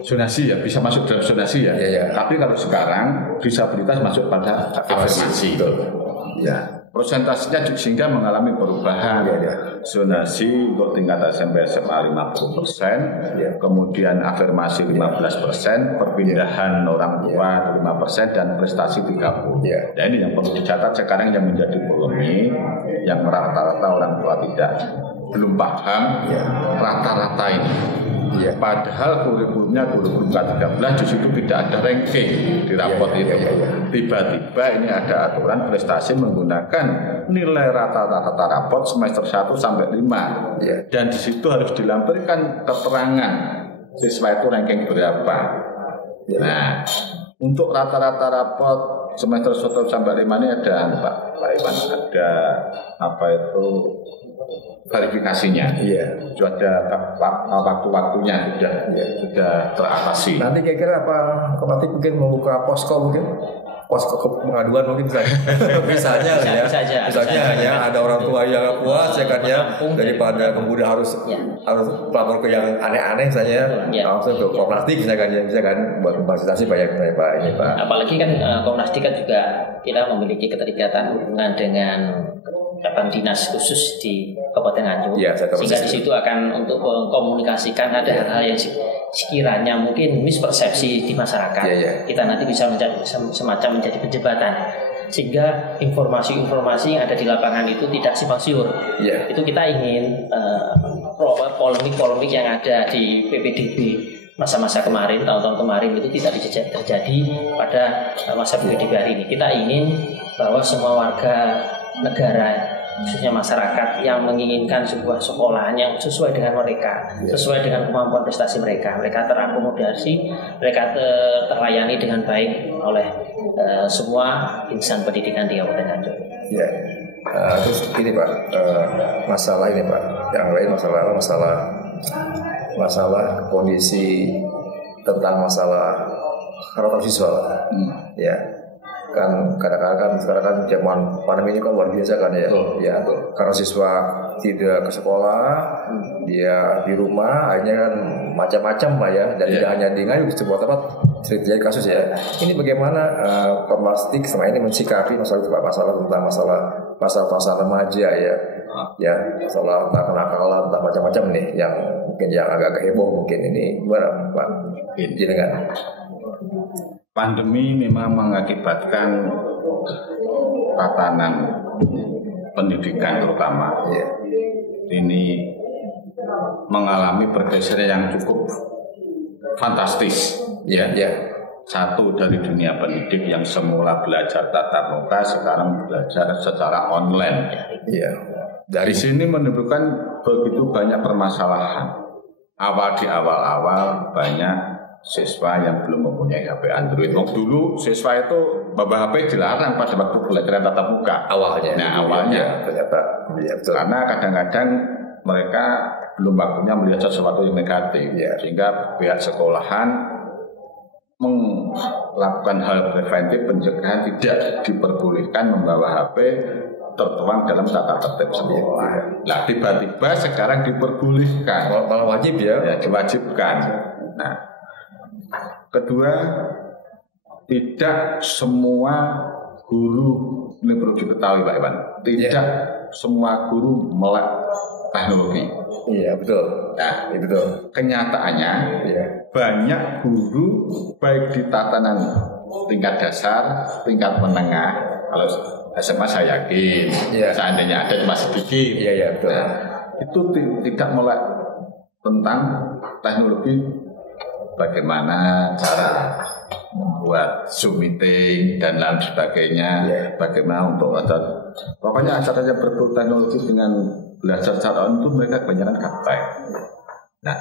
zonasi ya, bisa masuk dalam zonasi ya. Tapi kalau sekarang disabilitas masuk pada afirmasi. Ya. Prosentasenya sehingga mengalami perubahan. Zonasi untuk tingkat SMP SMA 50%, kemudian afirmasi 15%, perpindahan orang tua 5% dan prestasi 30%. Ya, ini yang perlu dicatat sekarang yang menjadi polemik, yang rata-rata orang tua belum paham rata-rata ini. Padahal kurikulumnya kurikulum K13 di situ tidak ada ranking di raport itu. Tiba-tiba ini ada aturan prestasi menggunakan nilai rata-rata raport semester 1 sampai 5. Dan di situ harus dilampirkan keterangan siswa itu ranking berapa. Nah, untuk rata-rata raport semester 1 sampai 5 ini ada Pak Iwan, ada apa itu verifikasinya, itu ada waktu-waktunya sudah teratasi. Nanti kira-kira apa Komatik mungkin membuka posko pengaduan mungkin misalnya ada orang tua yang nggak puas ya kan ya, daripada kemudian harus lapor ke yang aneh-aneh misalnya langsung ke Komnastik bisa kan buat fasilitasi banyak Pak ini Pak. Apalagi kan Komnastik kan juga kita memiliki keterikatan hubungan dengan dinas khusus di Kabupaten Nganjuk, sehingga di situ akan untuk mengkomunikasikan ada hal-hal yang sekiranya mungkin mispersepsi di masyarakat. Kita nanti bisa semacam menjadi penjembatan sehingga informasi-informasi yang ada di lapangan itu tidak simpang siur. Itu kita ingin polemik-polemik yang ada di PPDB masa-masa kemarin, tahun-tahun kemarin itu tidak terjadi pada masa PPDB hari ini. Kita ingin bahwa semua warga negara, khususnya masyarakat yang menginginkan sebuah sekolah yang sesuai dengan mereka, sesuai dengan kemampuan prestasi mereka terakomodasi, mereka terlayani dengan baik oleh semua insan pendidikan di Kabupaten Nganjuk. Terus ini Pak, masalah ini Pak, yang lain masalah kondisi tentang masalah rata siswa Pak. Kan kadang-kadang sekarang kan zaman pandemi ini kan luar biasa kan ya. Karena siswa tidak ke sekolah, dia di rumah, akhirnya kan macam-macam Pak ya. Dan tidak hanya di Nganjuk, di sebuah tempat sering terjadi kasus ya. Ini bagaimana Komnastik selama ini mensikapi masalah itu Pak, masalah remaja ya, masalah entah kenakalan, entah macam-macam nih, yang mungkin yang agak-agak heboh mungkin ini gimana Pak? Dengan pandemi memang mengakibatkan tatanan pendidikan terutama ini mengalami pergeseran yang cukup fantastis. Satu, dari dunia pendidik yang semula belajar tatap muka sekarang belajar secara online. Dari sini menimbulkan begitu banyak permasalahan. Di awal-awal banyak siswa yang belum mempunyai HP Android. Dulu siswa itu bawa HP dilarang pada waktu pelajaran tatap muka awalnya. Ternyata karena kadang-kadang mereka belum waktunya melihat sesuatu yang negatif, sehingga pihak sekolahan melakukan hal preventif pencegahan, tidak diperbolehkan membawa HP tertuang dalam tata tertib sekolah. Nah, tiba-tiba sekarang diperbolehkan, malah wajib diwajibkan. Nah, kedua, tidak semua guru, ini perlu diketahui Pak Iwan, tidak semua guru melek teknologi. Betul. Nah, betul. Kenyataannya banyak guru baik di tatanan tingkat dasar, tingkat menengah, Kalau SMA saya yakin, seandainya ada cuma sedikit. Betul. Nah, itu tidak melek tentang teknologi, bagaimana cara membuat Zoom meeting dan lain sebagainya, bagaimana untuk pokoknya acaranya berbau teknologi dengan belajar cara itu mereka kebanyakan gaptek. Nah,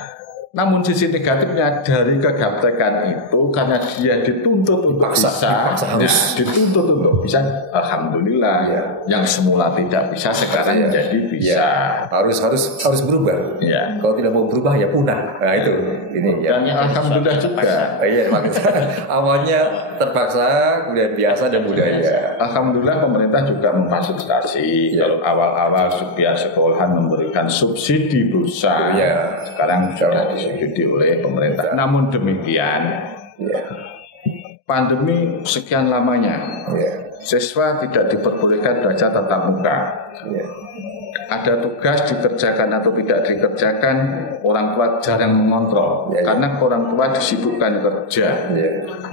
namun sisi negatifnya dari kegaptekan itu karena dia dituntut untuk dituntut untuk bisa, alhamdulillah yang semula tidak bisa sekarang menjadi bisa. Harus berubah. Kalau tidak mau berubah ya punah. Nah itu ini dan alhamdulillah juga. Awalnya terpaksa, kemudian biasa dan budaya. Alhamdulillah pemerintah juga memfasilitasi. Kalau awal-awal biar sekolahan memberikan subsidi pulsa. Sekarang sudah disubsidi oleh pemerintah. Namun demikian, pandemi sekian lamanya, siswa tidak diperbolehkan belajar tatap muka. Ada tugas dikerjakan atau tidak dikerjakan, orang tua jarang mengontrol karena orang tua disibukkan kerja.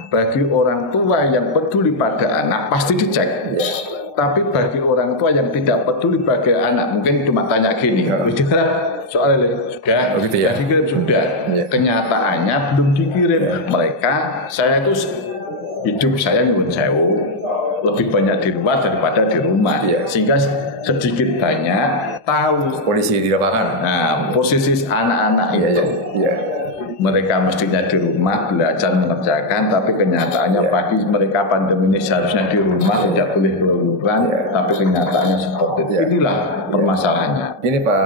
Bagi orang tua yang peduli pada anak pasti dicek. Tapi bagi orang tua yang tidak peduli bagi anak, mungkin cuma tanya gini, soalnya sudah, dikirim sudah. Kenyataannya belum dikirim. Saya itu hidup saya nyuwun sewu, lebih banyak di luar daripada di rumah, sehingga sedikit banyak tahu kondisi di lapangan. Nah, posisi anak-anak itu. Mereka mestinya di rumah belajar mengerjakan, tapi kenyataannya bagi mereka pandemi ini seharusnya di rumah tidak boleh keluar, tapi kenyataannya seperti itu. Inilah permasalahannya. Ini Pak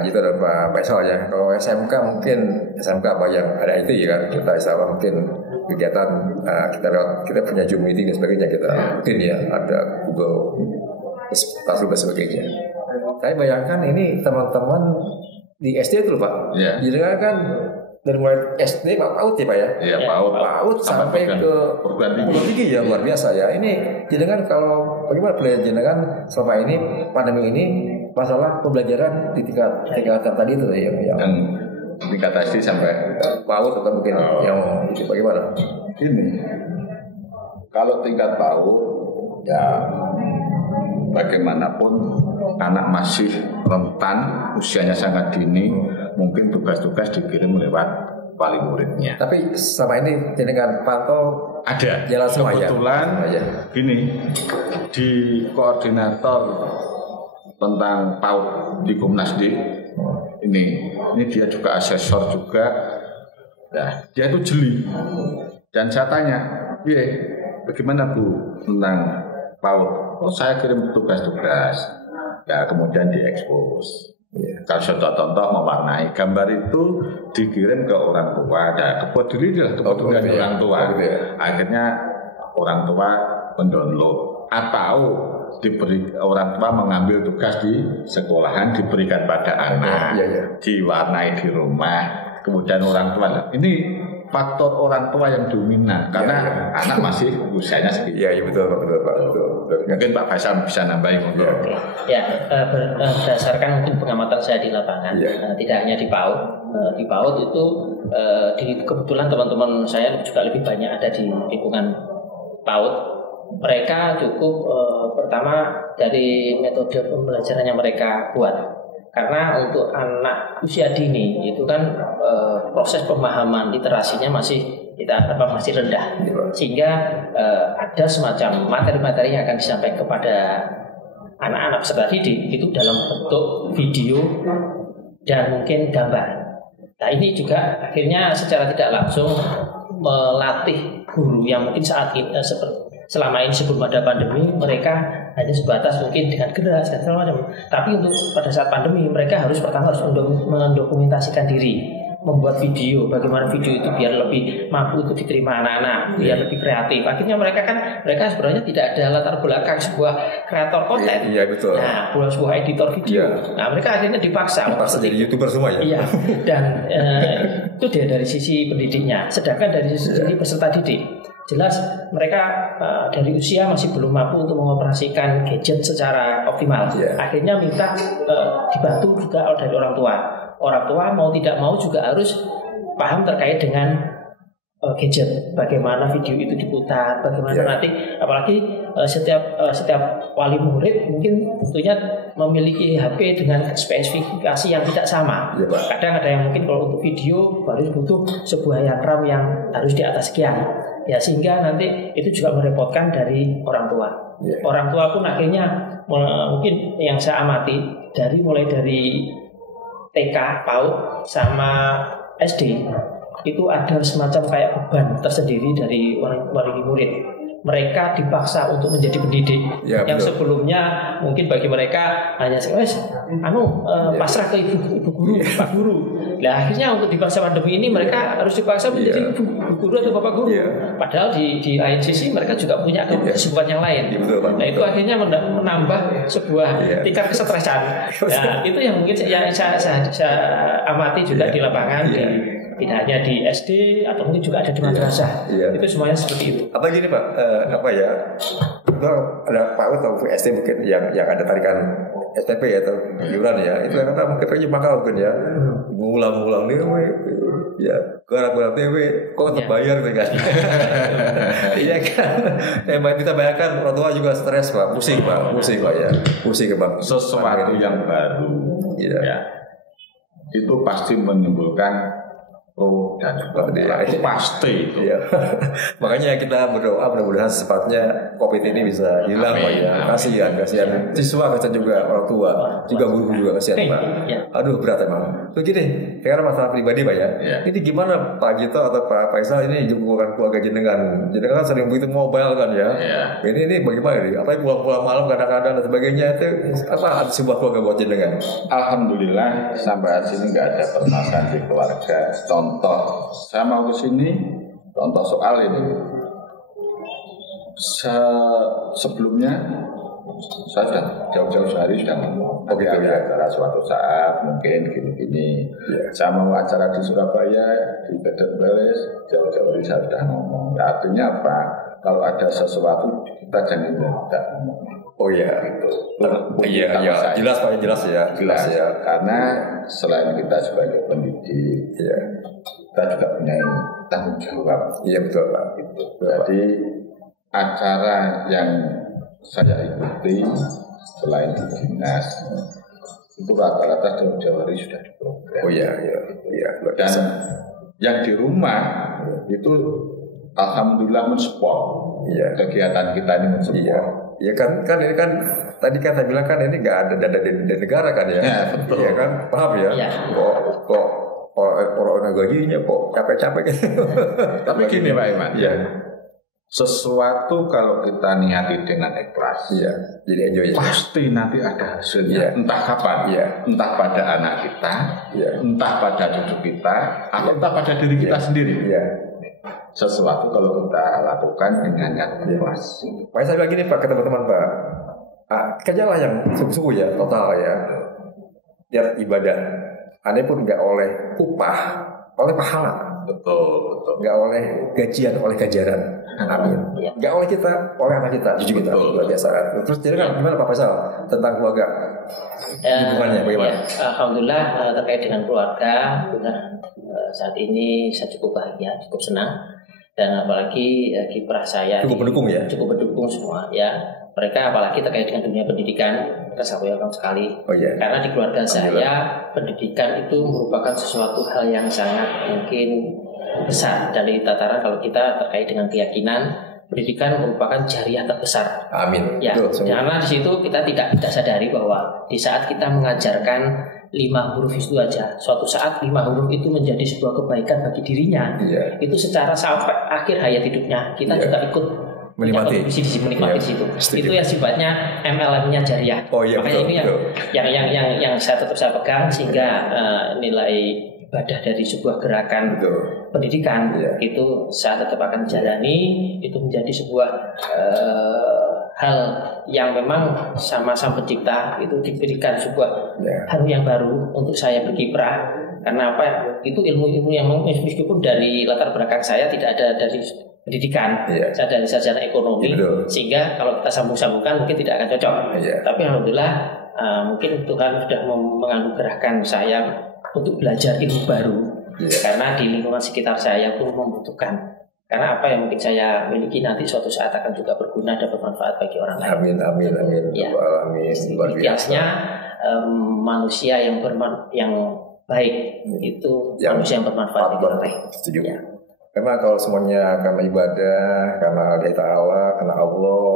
gitu ada Pak Faisal ya. Kalau SMK mungkin banyak ada itu ya kan, kita insya mungkin kegiatan kita punya Zoom meeting dan sebagainya, kita mungkin ada Google Classroom dan sebagainya. Saya bayangkan ini teman-teman di SD itu Pak. Jadi kan dari mulai SD PAUD ya Pak ya. PAUD sampai ke perguruan tinggi ya, luar biasa ya. Ini jadi kan kalau bagaimana belajar kan selama ini pandemi ini masalah pembelajaran di tingkatan tadi itu yang tingkat SD sampai PAUD atau mungkin yang itu bagaimana? Ini kalau tingkat PAUD bagaimanapun anak masih rentan, usianya sangat dini, mungkin tugas-tugas dikirim lewat wali muridnya. Tapi selama ini dengan pantau ada jalan semua kebetulan gini, di koordinator tentang PAUD di Komnas D ini dia juga asesor juga. Nah, dia itu jeli. Dan saya tanya, bagaimana Bu tentang PAUD? Saya kirim tugas-tugas. Kemudian diekspos. Kalau sudah contoh mewarnai gambar itu dikirim ke orang tua. Kepedulian orang tua. Akhirnya orang tua mendownload atau diberi orang tua mengambil tugas di sekolahan diberikan pada anak, diwarnai di rumah. Kemudian orang tua ini faktor orang tua yang dominan karena anak masih usianya segitu. Betul Pak. Mungkin Pak Faisal bisa nambahin untuk berdasarkan mungkin pengamatan saya di lapangan, tidak hanya di PAUD. Di PAUD itu kebetulan teman-teman saya juga lebih banyak ada di lingkungan PAUD. Mereka cukup pertama dari metode pembelajaran yang mereka buat. Karena untuk anak usia dini itu kan proses pemahaman literasinya masih rendah, sehingga ada semacam materi-materi yang akan disampaikan kepada anak-anak peserta didik itu dalam bentuk video dan mungkin gambar. Nah ini juga akhirnya secara tidak langsung melatih guru yang mungkin saat ini selama ini sebelum ada pandemi mereka hanya sebatas mungkin dengan gerak segala macam. Tapi untuk pada saat pandemi mereka pertama harus mendokumentasikan diri, membuat video, bagaimana video itu biar lebih mampu untuk diterima anak-anak, biar lebih kreatif. Akhirnya mereka sebenarnya tidak ada latar belakang sebuah kreator konten. Betul. Nah, sebuah editor video. Nah, mereka akhirnya dipaksa jadi YouTuber semua ya. Dan itu dia dari sisi pendidiknya. Sedangkan dari sisi peserta didik, jelas mereka dari usia masih belum mampu untuk mengoperasikan gadget secara optimal. Akhirnya minta dibantu juga dari orang tua. Orang tua mau tidak mau juga harus paham terkait dengan gadget, bagaimana video itu diputar, bagaimana nanti apalagi setiap wali murid mungkin tentunya memiliki HP dengan spesifikasi yang tidak sama. Kadang ada yang mungkin kalau untuk video baru butuh sebuah yang RAM yang harus di atas sekian. Ya sehingga nanti itu juga merepotkan dari orang tua. Orang tua pun akhirnya mungkin yang saya amati mulai dari TK, PAUD sama SD itu ada semacam kayak beban tersendiri dari wali murid. Mereka dipaksa untuk menjadi pendidik yang sebelumnya mungkin bagi mereka hanya pasrah ke ibu guru, pak guru. Nah akhirnya untuk di masa pandemi ini mereka harus dipaksa menjadi ibu guru atau bapak guru. Padahal di lain sisi mereka juga punya kesibukan yang lain. Nah itu akhirnya menambah sebuah tingkat kesetresan. Nah itu yang mungkin yang saya amati juga di lapangan tidak hanya di SD atau mungkin juga ada di madrasah. Itu semuanya seperti itu. Apa gini Pak, itu ada Pak atau SD mungkin yang ada tarikan SPP atau iuran itu yang kata mungkin aja makal mungkin ngulang-ngulang nih gara-gara TV kok terbayar gitu kan. Iya kan, emang kita bayangkan orang tua juga stres Pak, pusing Pak ya, pusing Pak. Sesuatu yang baru itu pasti menimbulkan dan juga itu pasti itu. Makanya kita berdoa mudah-mudahan secepatnya COVID ini bisa hilang Pak ya. Kasihan siswa, kasihan juga orang tua, juga guru juga kasihan Pak. Aduh berat emang. Begini, karena masalah pribadi Pak ya. Ini gimana Pak Gito atau Pak Faisal ini bukan keluarga jenengan kan sering begitu mobile kan ya. Ini bagaimana nih? Apa pulang-pulang malam kadang-kadang dan sebagainya itu apa sebuah keluarga buat jenengan? Alhamdulillah sampai saat ini nggak ada permasalahan di keluarga. Contoh, saya mau ke sini, contoh soal ini. Sebelumnya saya sudah jauh-jauh sehari sudah ngomong. Acara suatu saat mungkin gini-gini. Saya mau acara di Surabaya, di Bedebeles, jauh-jauh hari saya sudah ngomong. Artinya apa? Kalau ada sesuatu kita jangan tidak ngomong. Gitu. Jelas Pak, jelas ya. Karena selain kita sebagai pendidik, kita juga punya tanggung jawab. Betul Pak. Jadi acara yang saya ikuti selain di dinas itu rata-rata jauh-jauh hari sudah diprogram. Dan yang di rumah itu alhamdulillah mensupport kegiatan kita ini mensupport. Kan ini kan tadi kan saya bilang kan ini nggak ada dana dari negara kan ya. Betul. Iya kan, paham ya? Kok orang gajinya kok capek-capek gitu. Tapi gini Pak Iman. Sesuatu kalau kita niati dengan ikhlas, jadi enjoy pasti nanti ada hasilnya. Entah kapan, entah pada anak kita, entah pada cucu kita, atau entah pada diri kita sendiri. Sesuatu kalau kita lakukan dengan niat ikhlas. Makanya saya bilang gini Pak ke teman-teman Pak, kerjalah yang sungguh-sungguh ya, total ya. Tiap ibadah, Anda pun nggak oleh upah, oleh pahala. Betul. Nggak oleh gajian, oleh ganjaran. Amin. Nggak oleh kita, oleh anak kita, cucu kita. Luar biasa. Terus jadi kan gimana Pak Faisal tentang keluarga? Hubungannya bagaimana? Alhamdulillah terkait dengan keluarga, saat ini saya cukup bahagia, cukup senang. Dan apalagi kiprah saya cukup mendukung semua mereka apalagi terkait dengan dunia pendidikan mereka saya welcome sekali karena di keluarga saya pendidikan itu merupakan sesuatu hal yang sangat mungkin besar dari tataran kalau kita terkait dengan keyakinan pendidikan merupakan jariah terbesar. Amin. Karena di situ kita tidak sadari bahwa di saat kita mengajarkan 5 huruf itu aja, suatu saat 5 huruf itu menjadi sebuah kebaikan bagi dirinya. Itu secara sampai akhir hayat hidupnya kita juga ikut menikmati di situ. Itu yang sifatnya MLM-nya jariah. Makanya ini yang saya tetap saya pegang sehingga nilai ibadah dari sebuah gerakan pendidikan itu saya tetap akan jalani. Itu menjadi sebuah hal yang memang sama Sang Pencipta itu diberikan sebuah hal yang baru untuk saya berkiprah. Karena apa? Itu ilmu-ilmu yang meskipun dari latar belakang saya tidak ada dari pendidikan, saya dari sarjana ekonomi, sehingga kalau kita sambung-sambungkan mungkin tidak akan cocok. Tapi alhamdulillah mungkin Tuhan sudah menganugerahkan saya untuk belajar ilmu baru karena di lingkungan sekitar saya pun membutuhkan. Karena apa yang mungkin saya miliki nanti suatu saat akan juga berguna dan bermanfaat bagi orang lain. Amin. Ya. Biasanya manusia yang baik itu manusia yang bermanfaat bagi orang lain. Setuju. Ya. Karena kalau semuanya karena ibadah, karena Allah Ta'ala, karena Allah,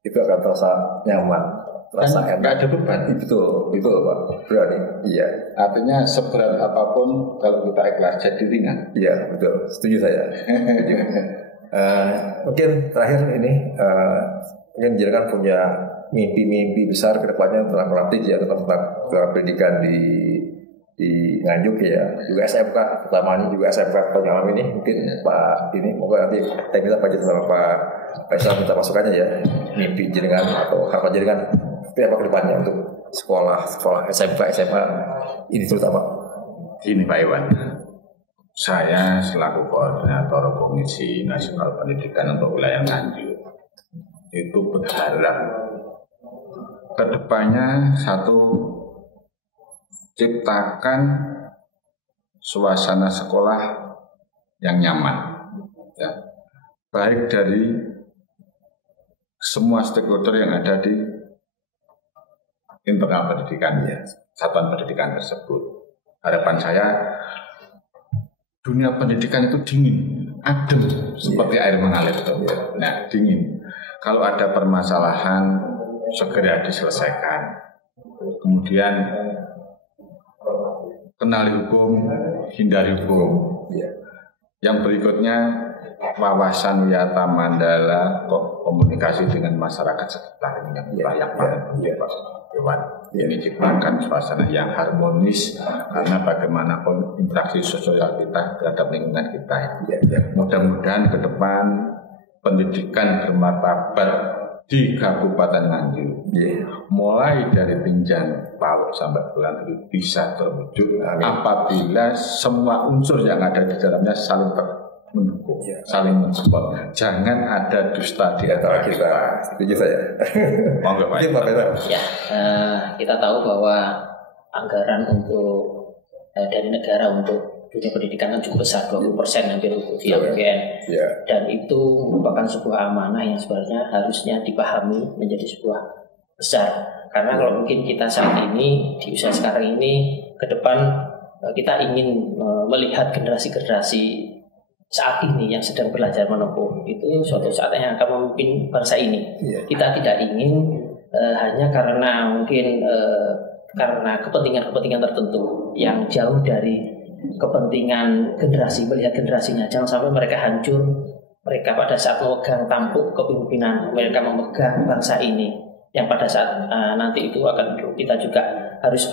itu akan terasa nyaman, terasa enak. Nggak ada beban. Betul Pak. Berani. Iya. Artinya seberat apapun kalau kita ikhlas jadi ringan. Iya, betul. Setuju saya. Mungkin terakhir ini, mungkin jenengan punya mimpi-mimpi besar ke depannya tentang praktik ya, tentang pendidikan di Nganjuk ya, juga SMK pertama ini juga SMK pengalaman ini mungkin Pak ini moga nanti kita minta Pak sama Pak Faisal minta masukannya ya, mimpi jenengan atau harapan jenengan seperti apa ke depannya untuk sekolah SMK SMA ini terutama. Ini Pak Iwan, saya selaku koordinator Komisi Nasional Pendidikan untuk wilayah Nganjuk itu berharap kedepannya satu, ciptakan suasana sekolah yang nyaman, ya, baik dari semua stakeholder yang ada di internal pendidikan, ya, satuan pendidikan tersebut. Harapan saya dunia pendidikan itu dingin, adem seperti air mengalir. Nah, dingin. Kalau ada permasalahan segera diselesaikan. Kemudian kenali hukum, hindari hukum. Yang berikutnya wawasan Wiyata Mandala, komunikasi dengan masyarakat sekitar yang layak paling ini ciptakan suasana yang harmonis karena bagaimanapun interaksi sosial kita terhadap lingkungan kita. Mudah-mudahan ke depan pendidikan bermartabat di Kabupaten Nganjuk, mulai dari Pinjang PAUD sampai Bulan bisa terwujud apabila semua unsur yang ada di dalamnya saling mendukung, saling mensupport. Jangan ada dusta di antara kita. Setuju saya. Monggo Pak. Ya, kita tahu bahwa anggaran untuk dari negara untuk dunia pendidikan kan cukup besar, 20% hampir untuk APBN. Dan itu merupakan sebuah amanah yang sebenarnya harusnya dipahami menjadi sebuah besar. Karena kalau mungkin kita saat ini di usia sekarang ini ke depan kita ingin melihat generasi-generasi saat ini yang sedang belajar menempuh itu suatu saat yang akan memimpin bangsa ini. Kita tidak ingin hanya karena mungkin karena kepentingan-kepentingan tertentu yang jauh dari kepentingan generasi, melihat generasinya. Jangan sampai mereka hancur. Mereka pada saat memegang tampuk kepemimpinan, mereka memegang bangsa ini, yang pada saat nanti itu akan kita juga harus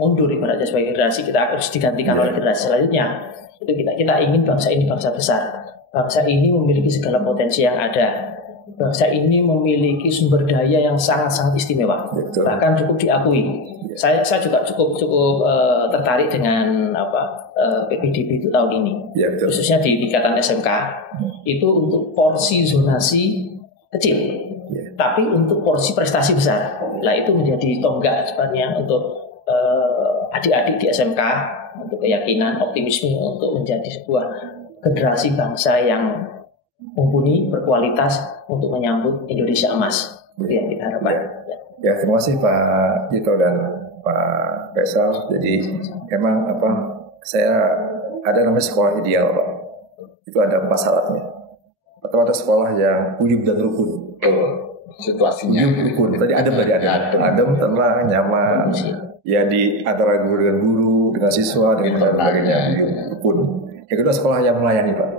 mundur ibaratnya sebagai generasi, kita harus digantikan oleh generasi selanjutnya. Itu kita ingin bangsa ini bangsa besar. Bangsa ini memiliki segala potensi yang ada. Bangsa ini memiliki sumber daya yang sangat-sangat istimewa, bahkan cukup diakui. Saya juga cukup tertarik dengan PPDB itu tahun ini, khususnya di tingkatan SMK. Itu untuk porsi zonasi kecil, tapi untuk porsi prestasi besar. Nah itu menjadi tonggak sebenarnya untuk adik-adik di SMK, untuk keyakinan, optimisme untuk menjadi sebuah generasi bangsa yang mumpuni, berkualitas untuk menyambut Indonesia emas. Itu yang kita harapkan. Ya, terima kasih Pak Gito dan Pak Faisal. Jadi emang saya ada namanya sekolah ideal Pak. Itu ada 4 syaratnya. Atau ada sekolah yang ujub dan rukun. Situasinya rukun. Tadi adem, tenang, nyaman. Ya di antara guru dengan guru, dengan siswa, dengan sebagainya. Rukun. Yang kedua sekolah yang melayani Pak.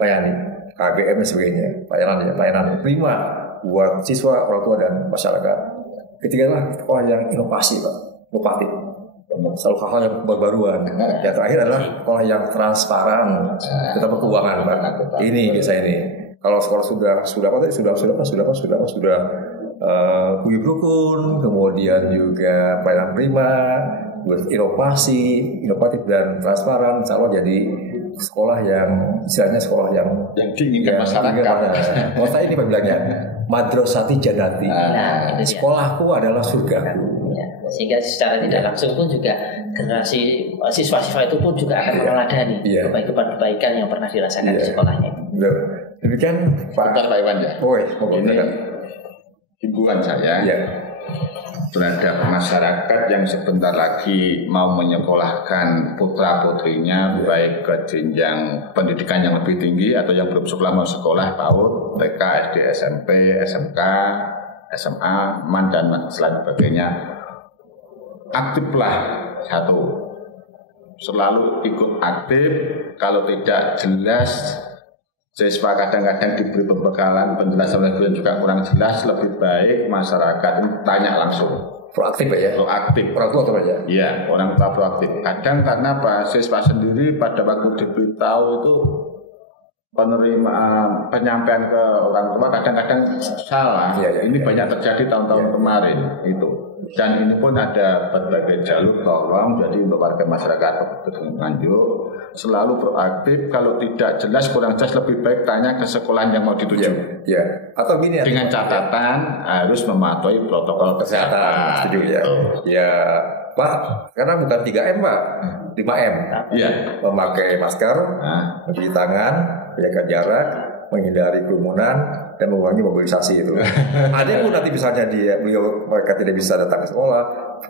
Melayani. KGM dan sebagainya, pelayanan prima buat siswa, orang tua dan masyarakat. Ketiga adalah sekolah yang inovasi Pak, inovatif, selalu hal-hal yang baru-baruan. Yang terakhir adalah sekolah yang transparan, terutama keuangan Pak. Ini biasa ini. Kalau sekolah sudah ujub rukun, kemudian juga pelayanan prima, inovasi, inovatif dan transparan, insya Allah jadi sekolah yang istilahnya sekolah yang diinginkan masyarakat. Kalau saya ini bilangnya madrasati jannati. Sekolahku adalah surga. Sehingga secara tidak langsung pun juga generasi siswa-siswa itu pun juga akan meneladani kebaikan-kebaikan yang pernah dirasakan di sekolahnya. Demikian Pak Iwan ya. Ini himbauan saya terhadap masyarakat yang sebentar lagi mau menyekolahkan putra-putrinya baik ke jenjang pendidikan yang lebih tinggi atau yang belum sekolah mau sekolah PAUD, TK, SD, SMP, SMK, SMA, MAN dan sebagainya. Aktiflah selalu ikut aktif. Kalau tidak jelas siswa kadang-kadang diberi pembekalan penjelasan oleh guru juga kurang jelas, lebih baik masyarakat tanya langsung. Proaktif ya? Proaktif. Orang tua aja? Iya, orang tua proaktif. Kadang karena siswa sendiri pada waktu diberitahu itu penerimaan penyampaian ke orang tua kadang-kadang salah. Ini banyak terjadi tahun-tahun kemarin itu. Dan ini pun ada berbagai jalur tolong. Jadi untuk warga masyarakat Nganjuk selalu proaktif. Kalau tidak jelas kurang jelas lebih baik tanya ke sekolah yang mau dituju. Atau gini dengan catatan harus mematuhi protokol kesehatan. Setuju ya Pak, karena bukan 3M Pak, 5M. Memakai masker, mencuci tangan, menjaga jarak, menghindari kerumunan, dan mengurangi mobilisasi itu. Ada pun nanti misalnya mereka tidak bisa datang ke sekolah,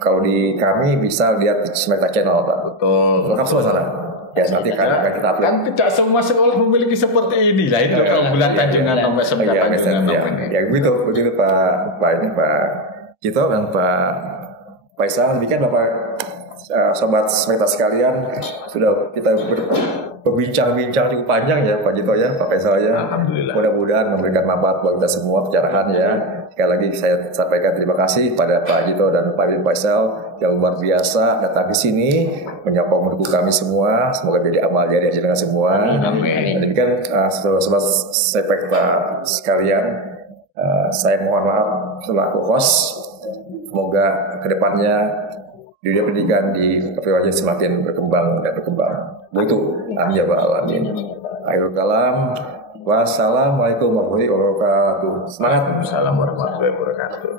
kalau di kami bisa lihat Smekta Channel Pak. Betul. Lengkap semua sana. Ya nanti kan kita kan tidak semua sekolah memiliki seperti ini lah. Itu keunggulan Tanjungan Tombe Tanjungan Tombe. Ya begitu Pak Cito dan Pak Faisal. Demikian Bapak sobat Smekta sekalian, sudah kita berbincang-bincang cukup panjang ya Pak Cito ya, Pak Faisal ya. Alhamdulillah. Mudah-mudahan memberikan manfaat buat kita semua pencerahan ya. Sekali lagi saya sampaikan terima kasih pada Pak Cito dan Pak Faisal yang luar biasa datang di sini menyokong mendukung kami semua. Semoga jadi amal jariah dengan semua. Amin. Demikian sobat Smekta sekalian, saya mohon maaf selaku host. Semoga kedepannya dunia pendidikan di Kabupaten semakin berkembang dan berkembang. Begitu. Amin ya rabbal alamin. Akhirul kalam. Wassalamualaikum warahmatullahi wabarakatuh. Semangat. Assalamualaikum warahmatullahi wabarakatuh.